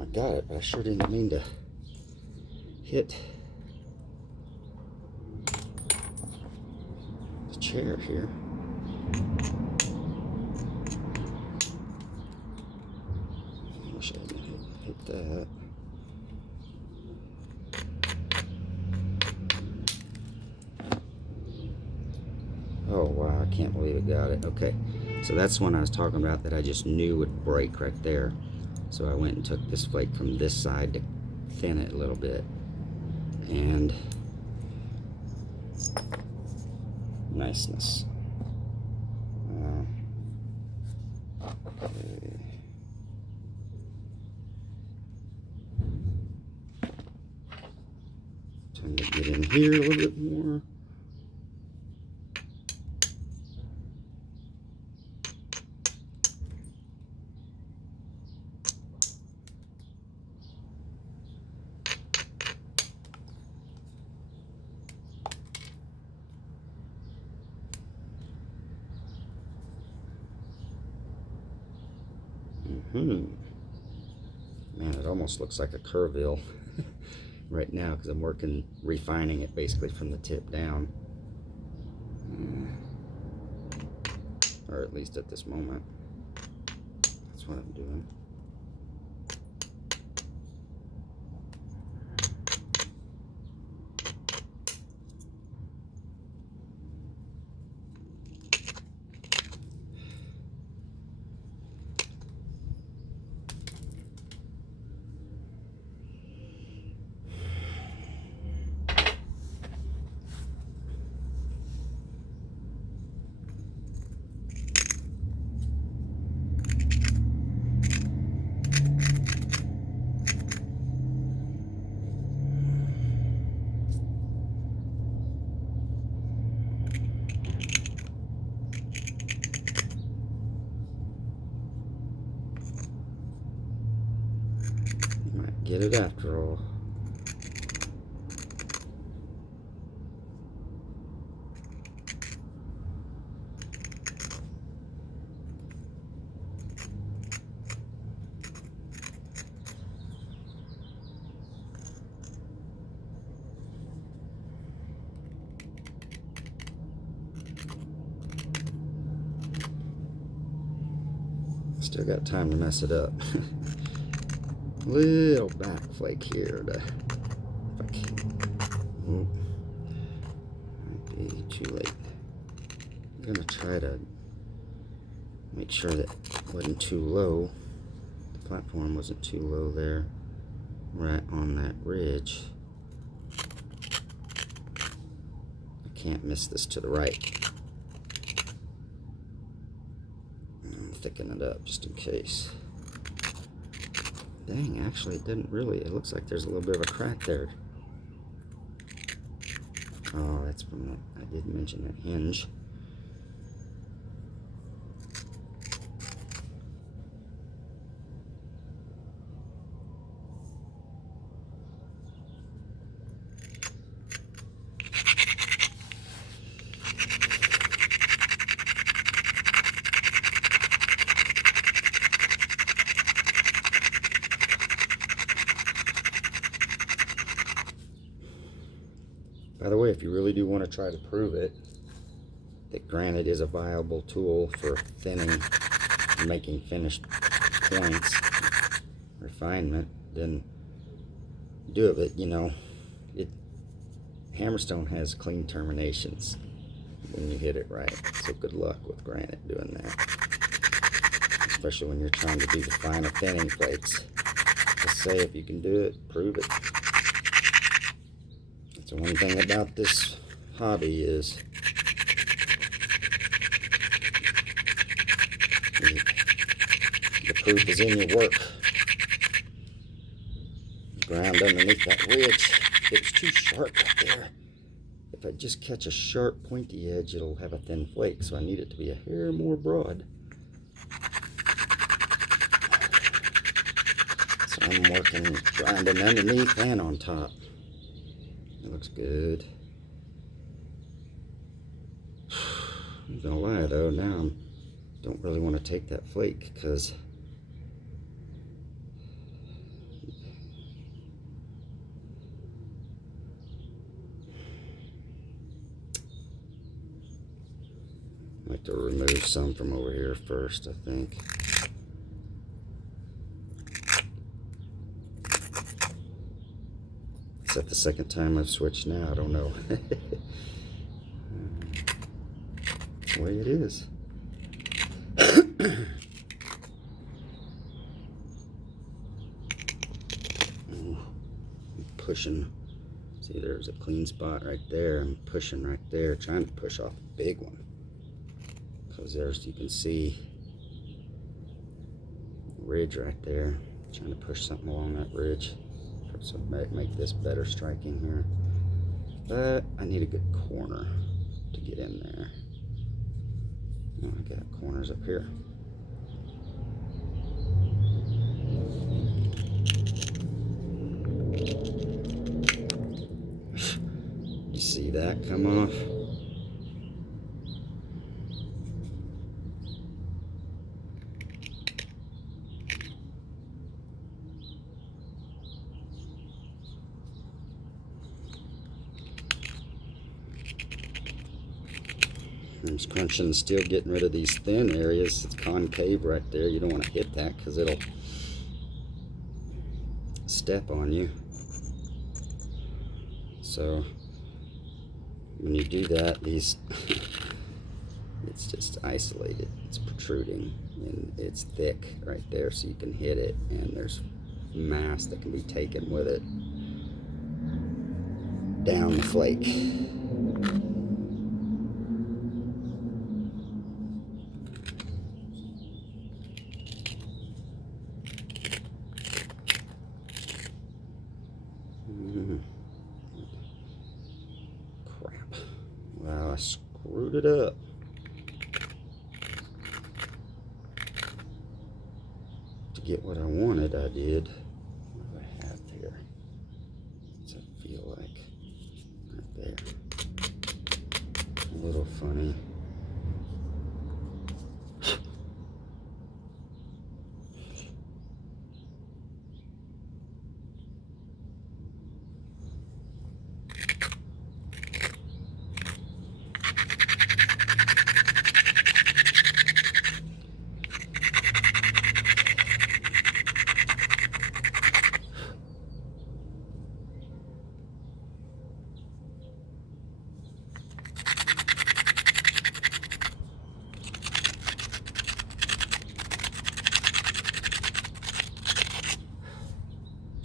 I got it, but I sure didn't mean to hit the chair here. Wish I didn't hit that. Oh wow, I can't believe it got it. Okay, so that's one I was talking about that I just knew would break right there. So I went and took this flake from this side to thin it a little bit. And niceness. Okay. Time to get in here a little bit more. Man, it almost looks like a curville right now because I'm working, refining it basically from the tip down. Or at least at this moment. That's what I'm doing. Get it after all. Still got time to mess it up. Little back flake here to, if I can, might be too late. I'm gonna try to make sure that it wasn't too low. The platform wasn't too low there, right on that ridge. I can't miss this to the right. Thicken it up just in case. Dang, actually it didn't really, it looks like there's a little bit of a crack there. Oh, that's from that, I did mention that hinge. By the way, if you really do want to try to prove it, that granite is a viable tool for thinning and making finished points, refinement, then do it. You know, hammerstone has clean terminations when you hit it right. So good luck with granite doing that, especially when you're trying to do the final thinning flakes. Just say if you can do it, prove it. That's the one thing about this hobby is the proof is in your work. The ground underneath that ridge, it's too sharp right there. If I just catch a sharp pointy edge, it'll have a thin flake, so I need it to be a hair more broad. So I'm working, grinding underneath and on top. It looks good. I'm not gonna lie though, now I don't really want to take that flake because I like to remove some from over here first, I think. Is that the second time I've switched now? I don't know. That's the way it is. I'm pushing. See, there's a clean spot right there. I'm pushing right there, trying to push off a big one. Because there's, you can see the ridge right there. Trying to push something along that ridge. So make this better striking here. But I need a good corner to get in there. Oh, I got corners up here. You see that come off? I'm just crunching, still getting rid of these thin areas. It's concave right there. You don't want to hit that because it'll step on you. So when you do that, these it's just isolated. It's protruding and it's thick right there, so you can hit it, and there's mass that can be taken with it down the flake. Crap. Wow, I screwed it up. To get what I wanted, I did. What do I have here? What's it feel like? Right there. A little funny.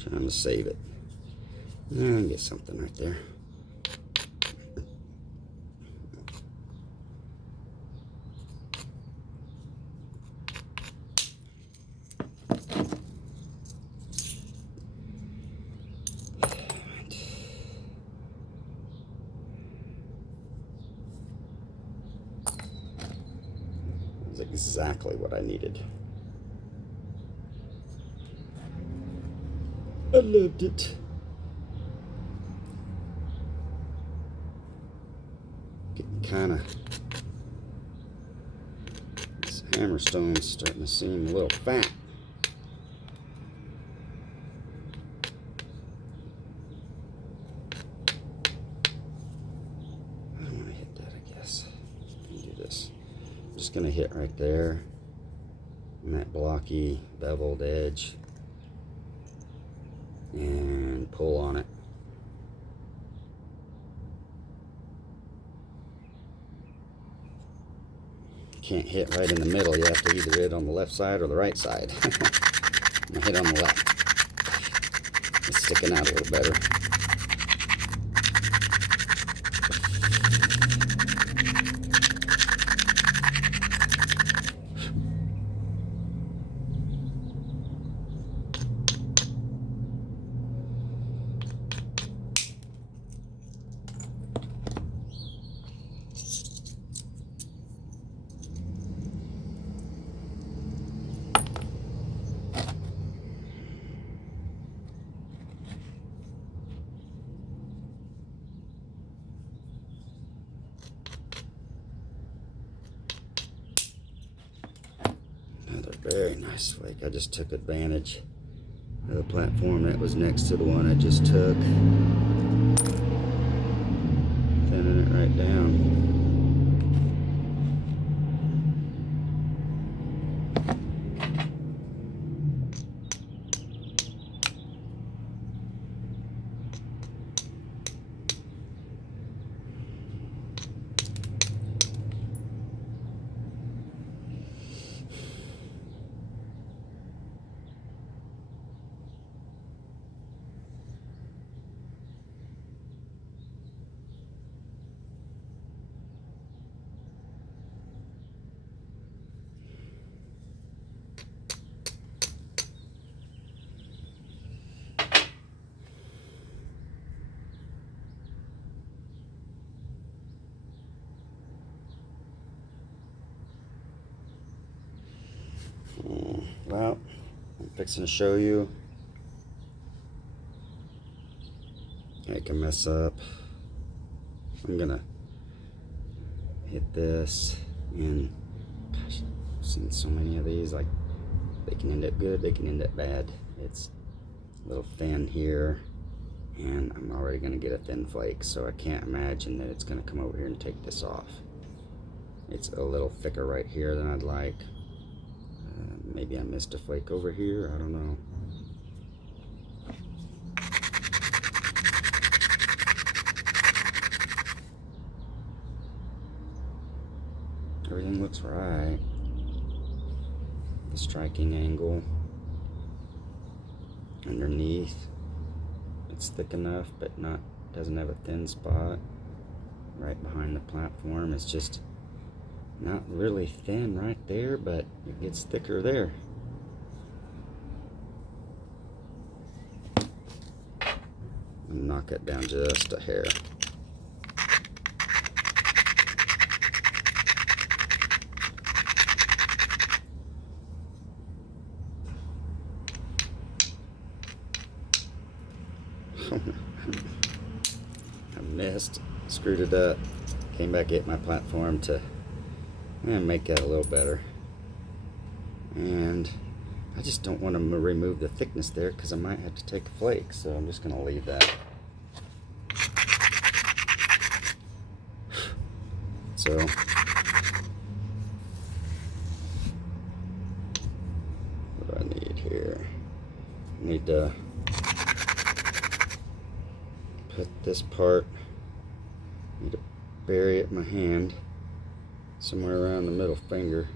Trying to save it. And get something right there. That's exactly what I needed. I loved it. Getting kind of, this hammerstone's starting to seem a little fat. gonna hit right there on that blocky beveled edge and pull on it. You can't hit right in the middle. You have to either hit on the left side or the right side. I'm gonna hit on the left. It's sticking out a little better. Very nice flake. I just took advantage of the platform that was next to the one I just took. Thinning it right down. Well, I'm fixing to show you. I can mess up. I'm gonna hit this, and gosh, I've seen so many of these. Like, they can end up good, they can end up bad. It's a little thin here, and I'm already gonna get a thin flake, so I can't imagine that it's gonna come over here and take this off. It's a little thicker right here than I'd like. Maybe I missed a flake over here, I don't know. Everything looks right. The striking angle underneath, it's thick enough, but doesn't have a thin spot. Right behind the platform, it's just not really thin right there, but it gets thicker there. And knock it down just a hair. I missed, screwed it up, came back at my platform to make that a little better. And I just don't want to remove the thickness there because I might have to take a flake, so I'm just going to leave that. So what do I need here? I need to put this part, I need to bury it in my hand somewhere around the middle finger.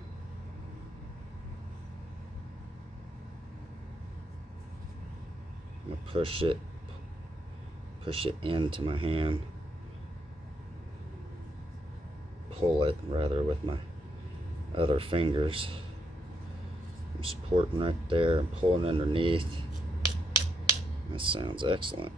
I'm gonna push it into my hand, pull it rather with my other fingers. I'm supporting right there and pulling underneath. That sounds excellent.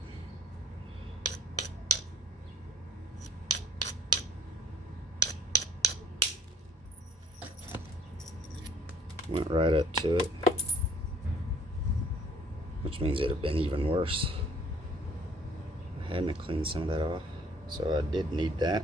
Went right up to it, which means it'd have been even worse. I hadn't cleaned some of that off, so I did need that.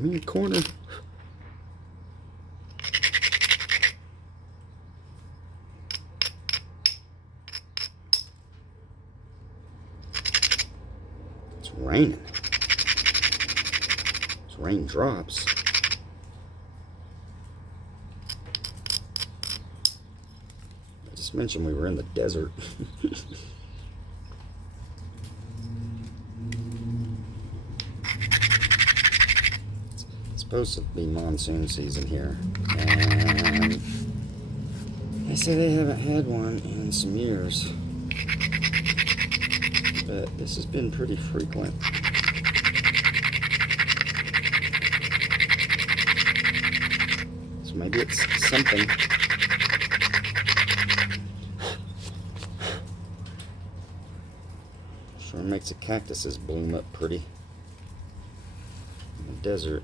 Give me a corner. It's raining. It's raindrops. I just mentioned we were in the desert. It's supposed to be monsoon season here, and they say they haven't had one in some years, but this has been pretty frequent. So maybe it's something. Sure makes the cactuses bloom up pretty in the desert.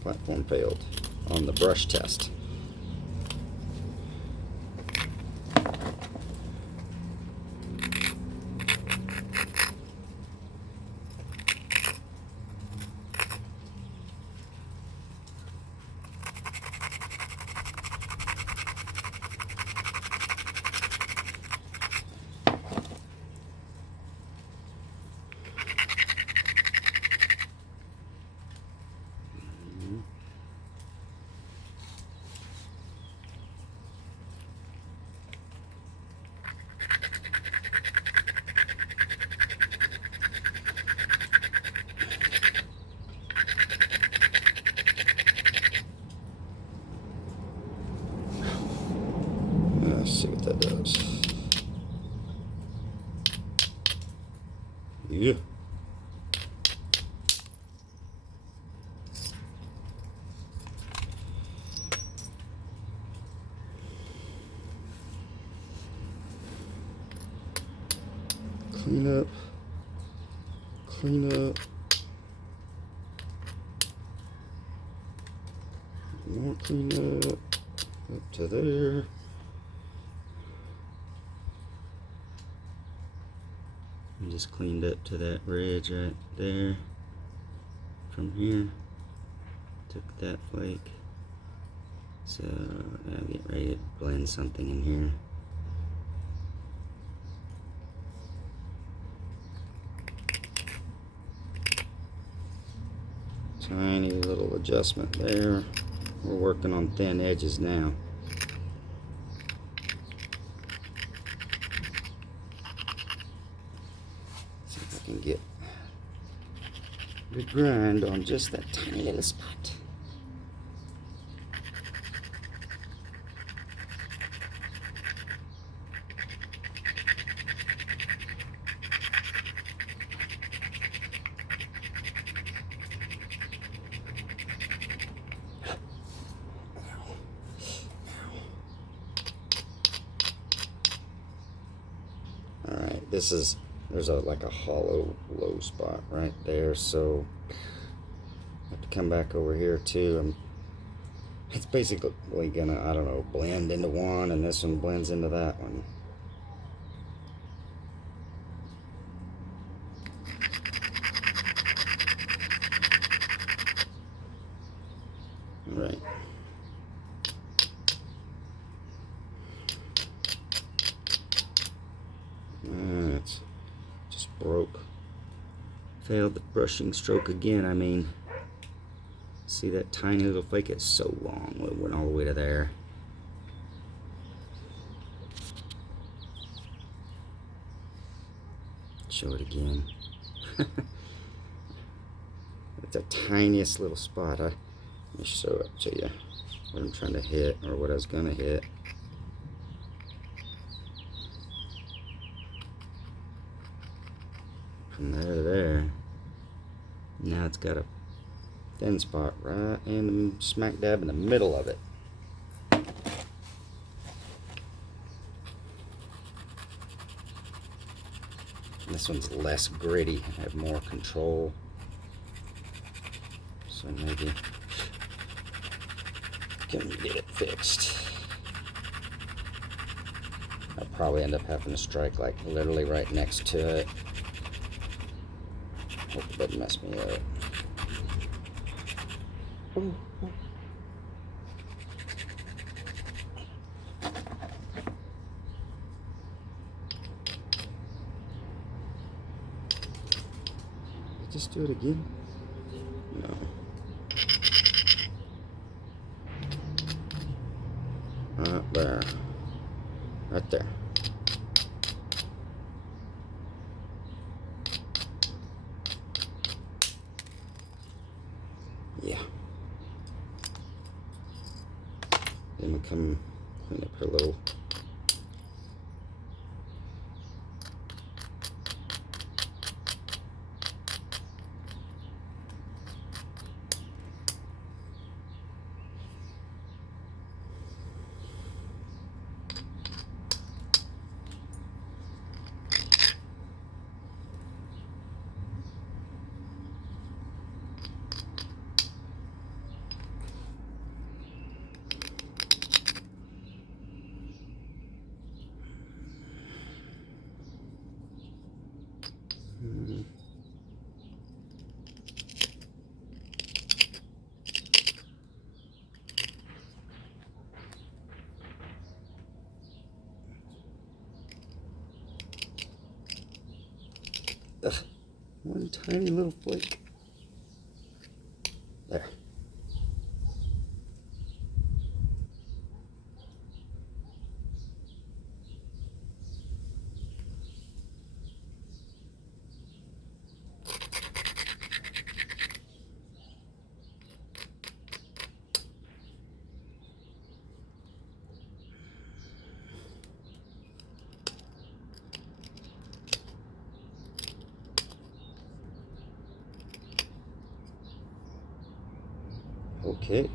Platform failed on the brush test. Let's see what that does. Yeah. Clean up. Clean up. More clean up. Up to there. And just cleaned up to that ridge right there. From here, took that flake. So I'll get ready to blend something in here. Tiny little adjustment there. We're working on thin edges now. See if I can get a good grind on just that tiny little spot. Alright, there's like a hollow low spot right there, so I have to come back over here too. It's basically gonna, I don't know, blend into one, and this one blends into that one. Alright. It's just broke. Failed the brushing stroke again. I mean, see that tiny little flake? It's so long. It went all the way to there. Show it again. It's the tiniest little spot. Let me show it to you. What I'm trying to hit, or what I was gonna hit. From there to there. Now it's got a thin spot right in the smack dab in the middle of it. This one's less gritty. I have more control. So maybe can get it fixed. I'll probably end up having to strike like literally right next to it. Hope it doesn't mess me up. Ooh. Just do it again? No. Right there. Right there. Yeah. Then we come clean up her little one tiny little flake. There. Okay.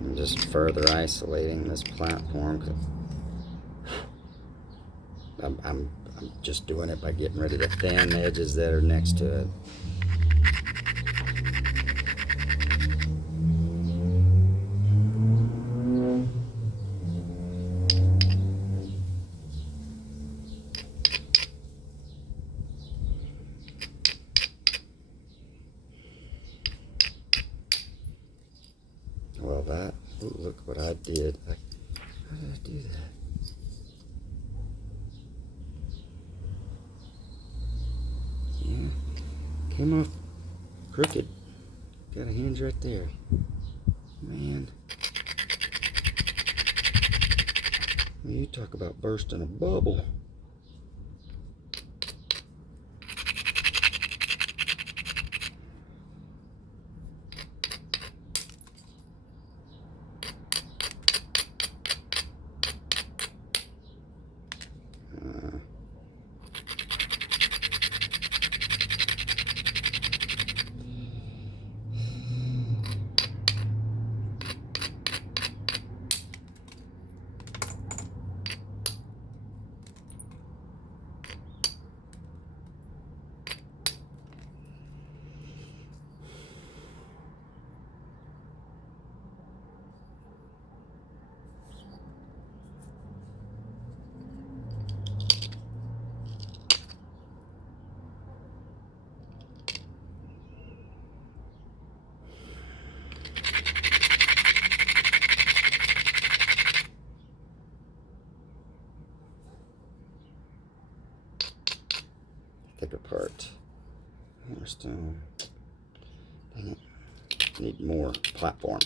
I'm just further isolating this platform. I'm just doing it by getting rid of the thin edges that are next to it. Well, that, ooh, look what I did. How did I do that? Yeah, came off crooked. Got a hinge right there. Man. Well, you talk about bursting a bubble. Thicker part. Sandstone. Dang it. Need more platform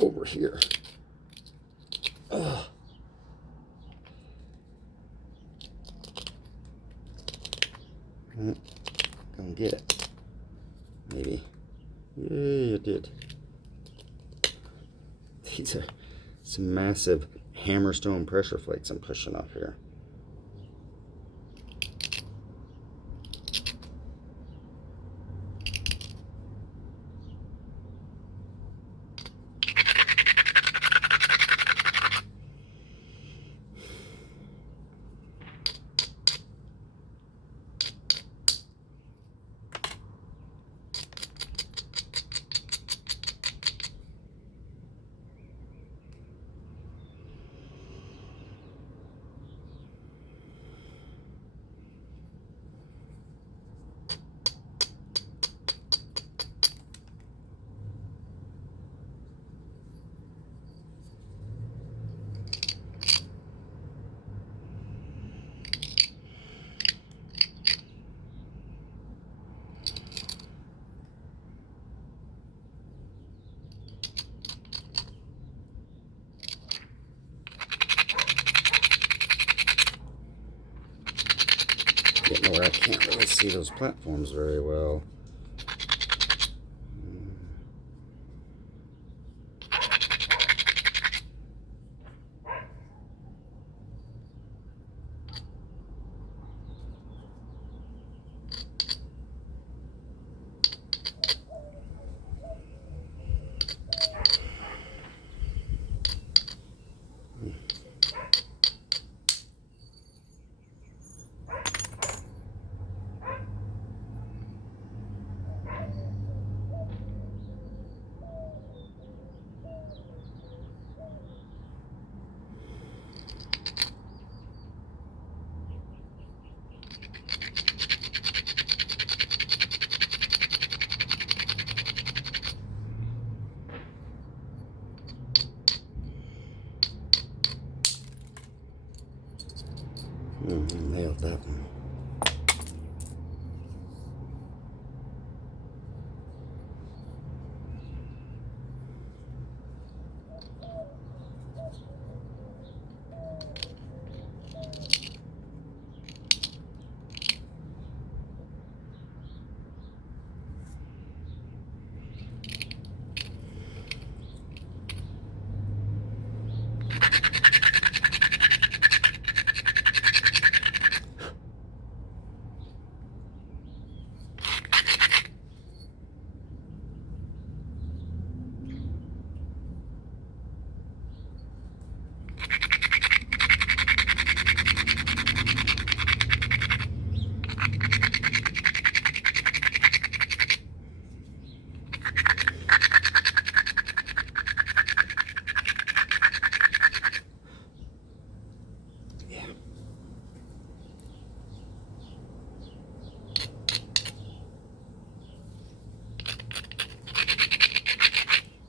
over here. Ugh. Gonna get it. Maybe. Yeah, you did. These are some massive hammerstone pressure flakes I'm pushing up here. Getting where I can't really see those platforms very well. Nailed that one.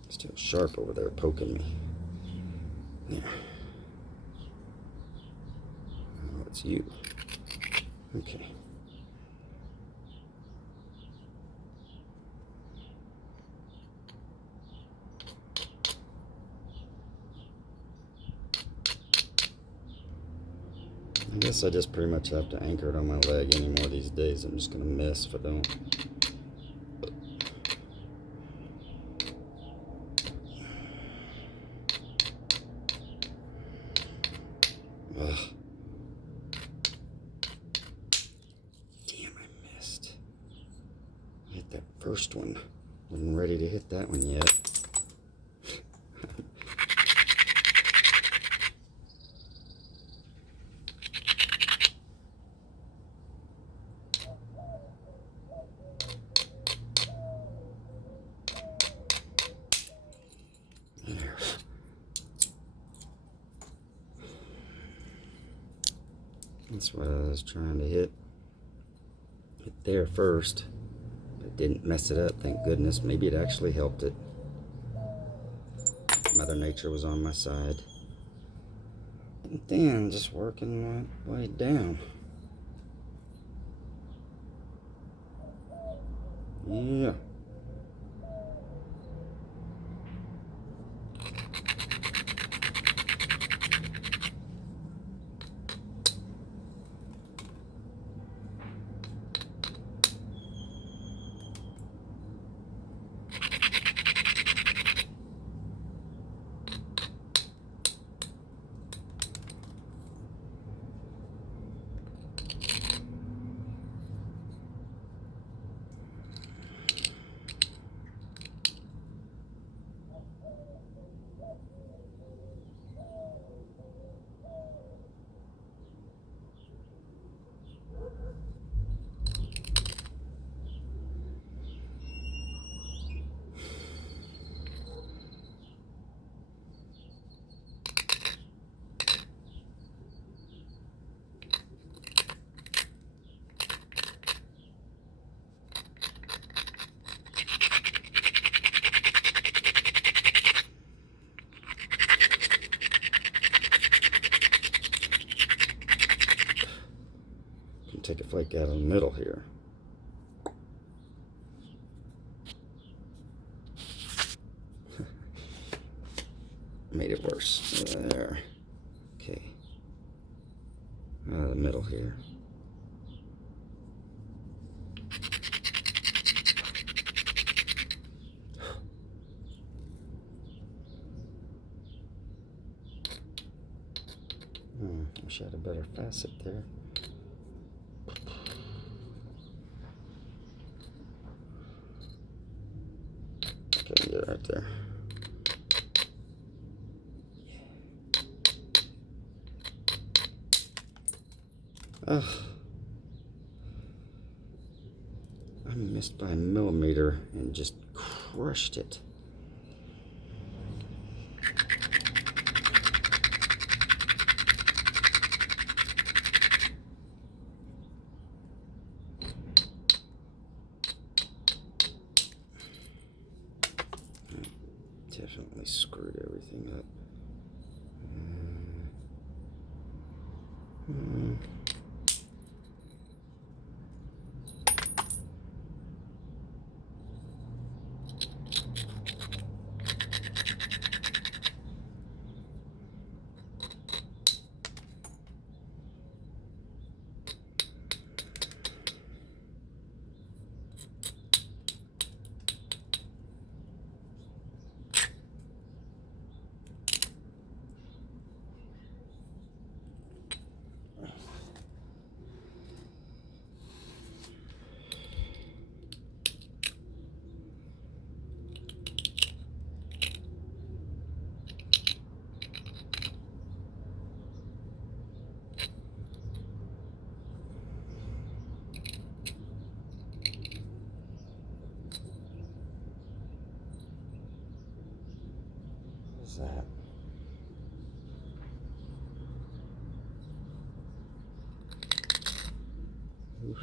Still sharp over there poking me. Yeah. Oh, it's you. Okay. I guess I just pretty much have to anchor it on my leg anymore these days. I'm just gonna miss if I don't. Ugh. Damn, I missed. I hit that first one. Wasn't ready to hit that one yet. There. That's what I was trying to hit. Hit there first. But didn't mess it up, thank goodness. Maybe it actually helped it. Mother Nature was on my side. And then just working my way down. Yeah. Take a flake out of the middle here. Made it worse. There. Okay. Out of the middle here. Wish I had a better facet there. Okay, get it right there. Ugh. I missed by a millimeter and just crushed it. Definitely screwed everything up. What's that? Oof.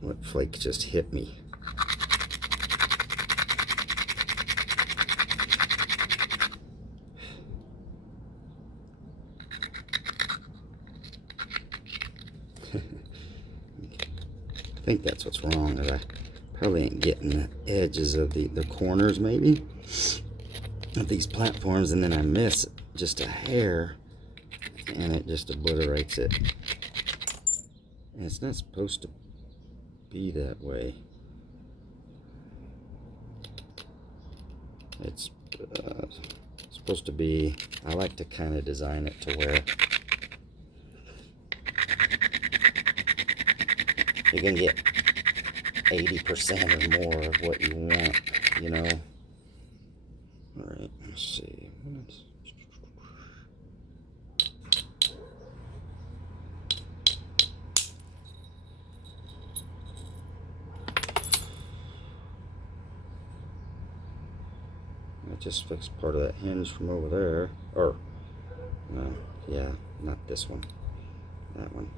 What flake just hit me? I think that's what's wrong, is I probably ain't getting the edges of the corners maybe of these platforms, and then I miss just a hair and it just obliterates it. And it's not supposed to be that way. It's supposed to be, I like to kind of design it to where you can get 80% or more of what you want, you know. Alright, let's see. I just fixed part of that hinge from over there. Or, no, yeah, not this one. That one.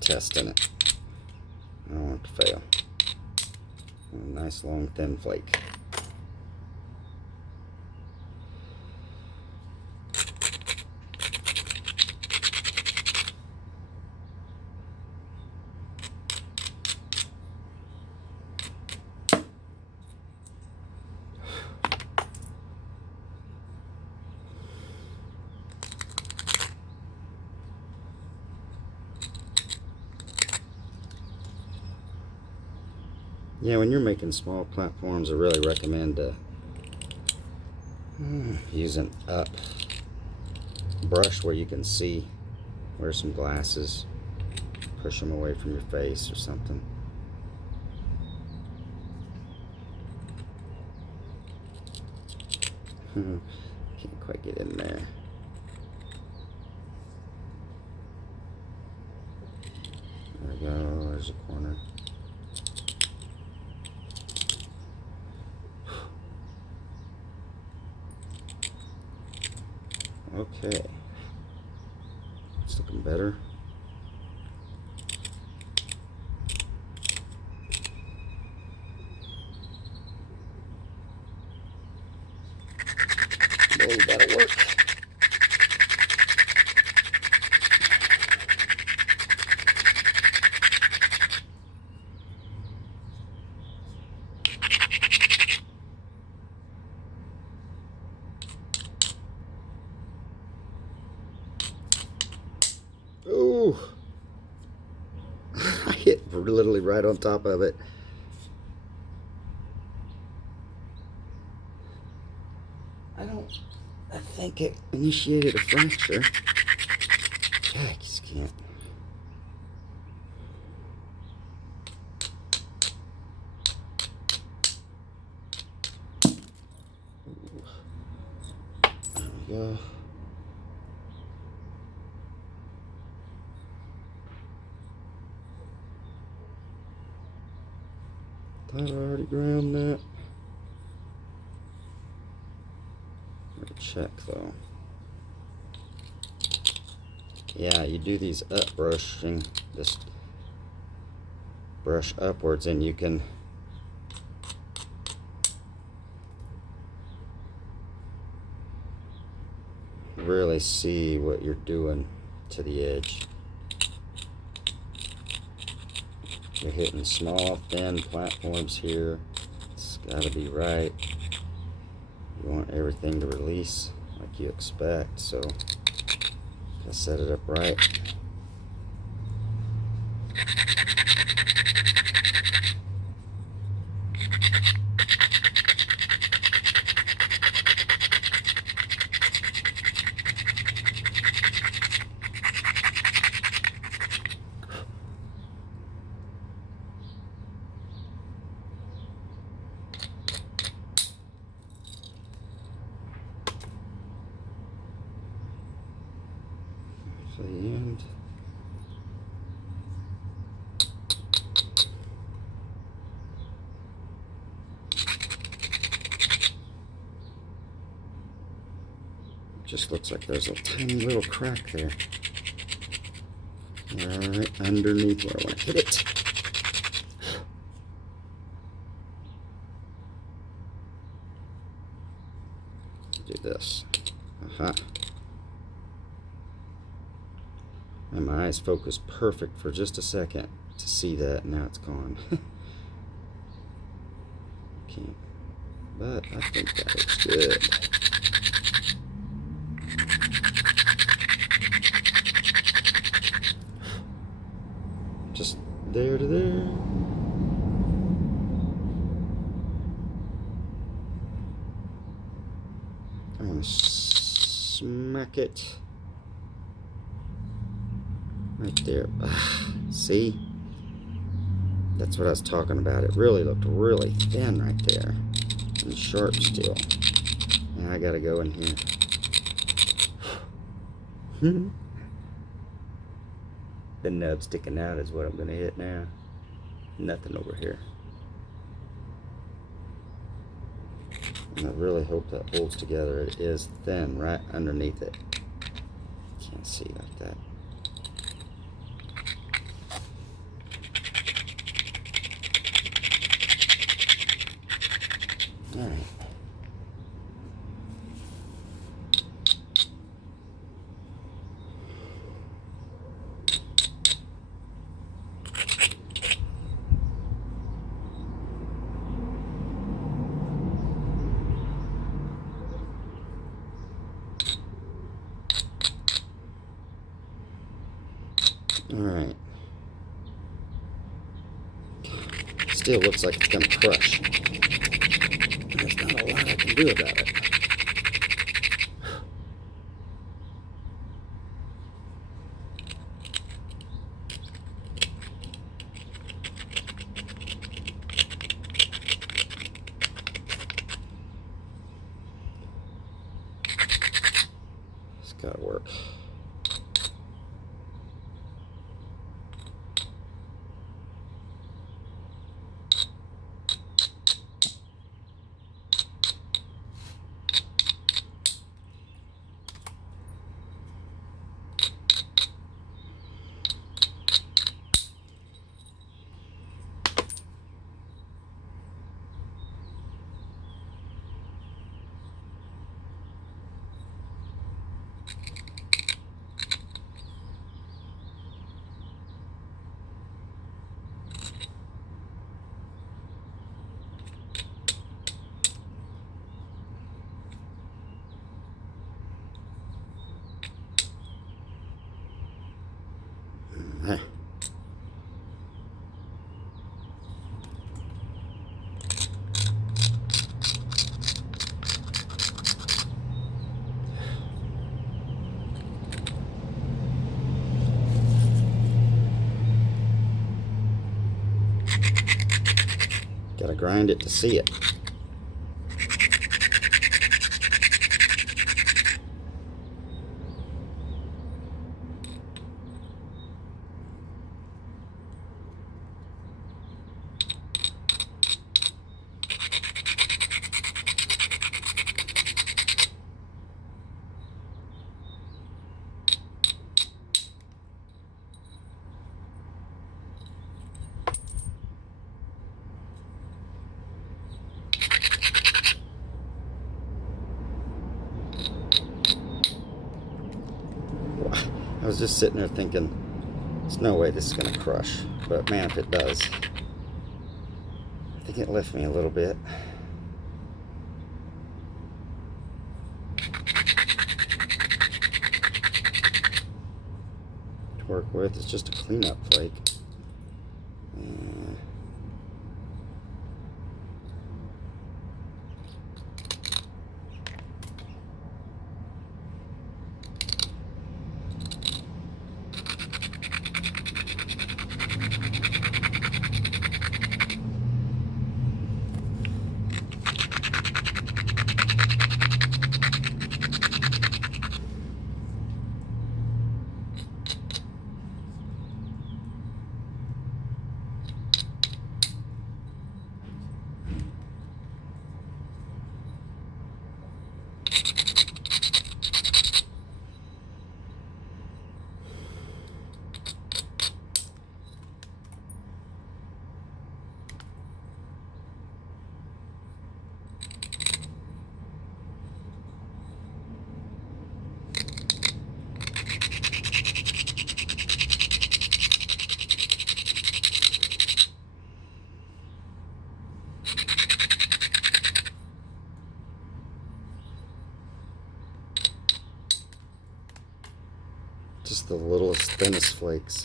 Testing it. I don't want it to fail. A nice long thin flake. Yeah, when you're making small platforms, I really recommend using up brush where you can see. Wear some glasses, push them away from your face or something. Can't quite get in there. There we go, there's a corner. Okay. It's looking better. Oh, that'll work. Ooh. I hit literally right on top of it. I think it initiated a fracture. I just can't. Ooh. There we go. Thought I already ground that. Check though. Yeah, you do these up brushing, just brush upwards, and you can really see what you're doing to the edge. You're hitting small, thin platforms here. It's got to be right. You want everything to release like you expect, so gotta set it up right. For the end. Just looks like there's a tiny little crack there. Right underneath where I want to hit it. Do this. Aha. And my eyes focused perfect for just a second to see that, and now it's gone. Can't. But I think that looks good. Just there to there. I'm gonna smack it right there. See? That's what I was talking about. It really looked really thin right there. And sharp still. Now I gotta go in here. The nub sticking out is what I'm gonna hit now. Nothing over here. And I really hope that holds together. It is thin right underneath it. Can't see like that. All right. All right. Still looks like it's gonna crush. There's not a lot I can do about it. Gotta work. There. Gotta grind it to see it. I was just sitting there thinking, there's no way this is going to crush. But man, if it does, I think it lifted me a little bit. To work with, it's just a cleanup flake. Just the littlest, thinnest flakes.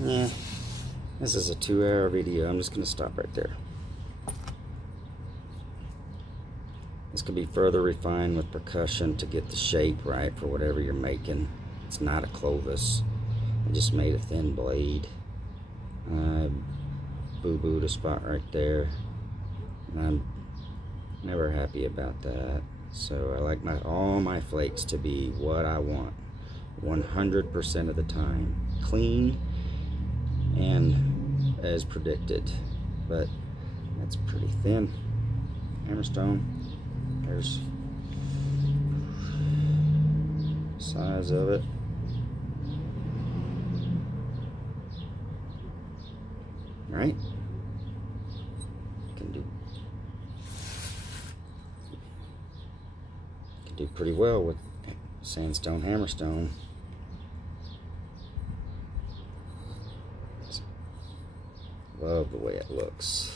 Yeah, this is a 2-hour video. I'm just going to stop right there. This could be further refined with percussion to get the shape right for whatever you're making. It's not a Clovis. I just made a thin blade. I boo-booed a spot right there. And I'm never happy about that. So I like all my flakes to be what I want 100% of the time. Clean and as predicted. But that's pretty thin. Hammerstone. There's size of it. All right. Can do pretty well with sandstone, hammerstone. Love the way it looks.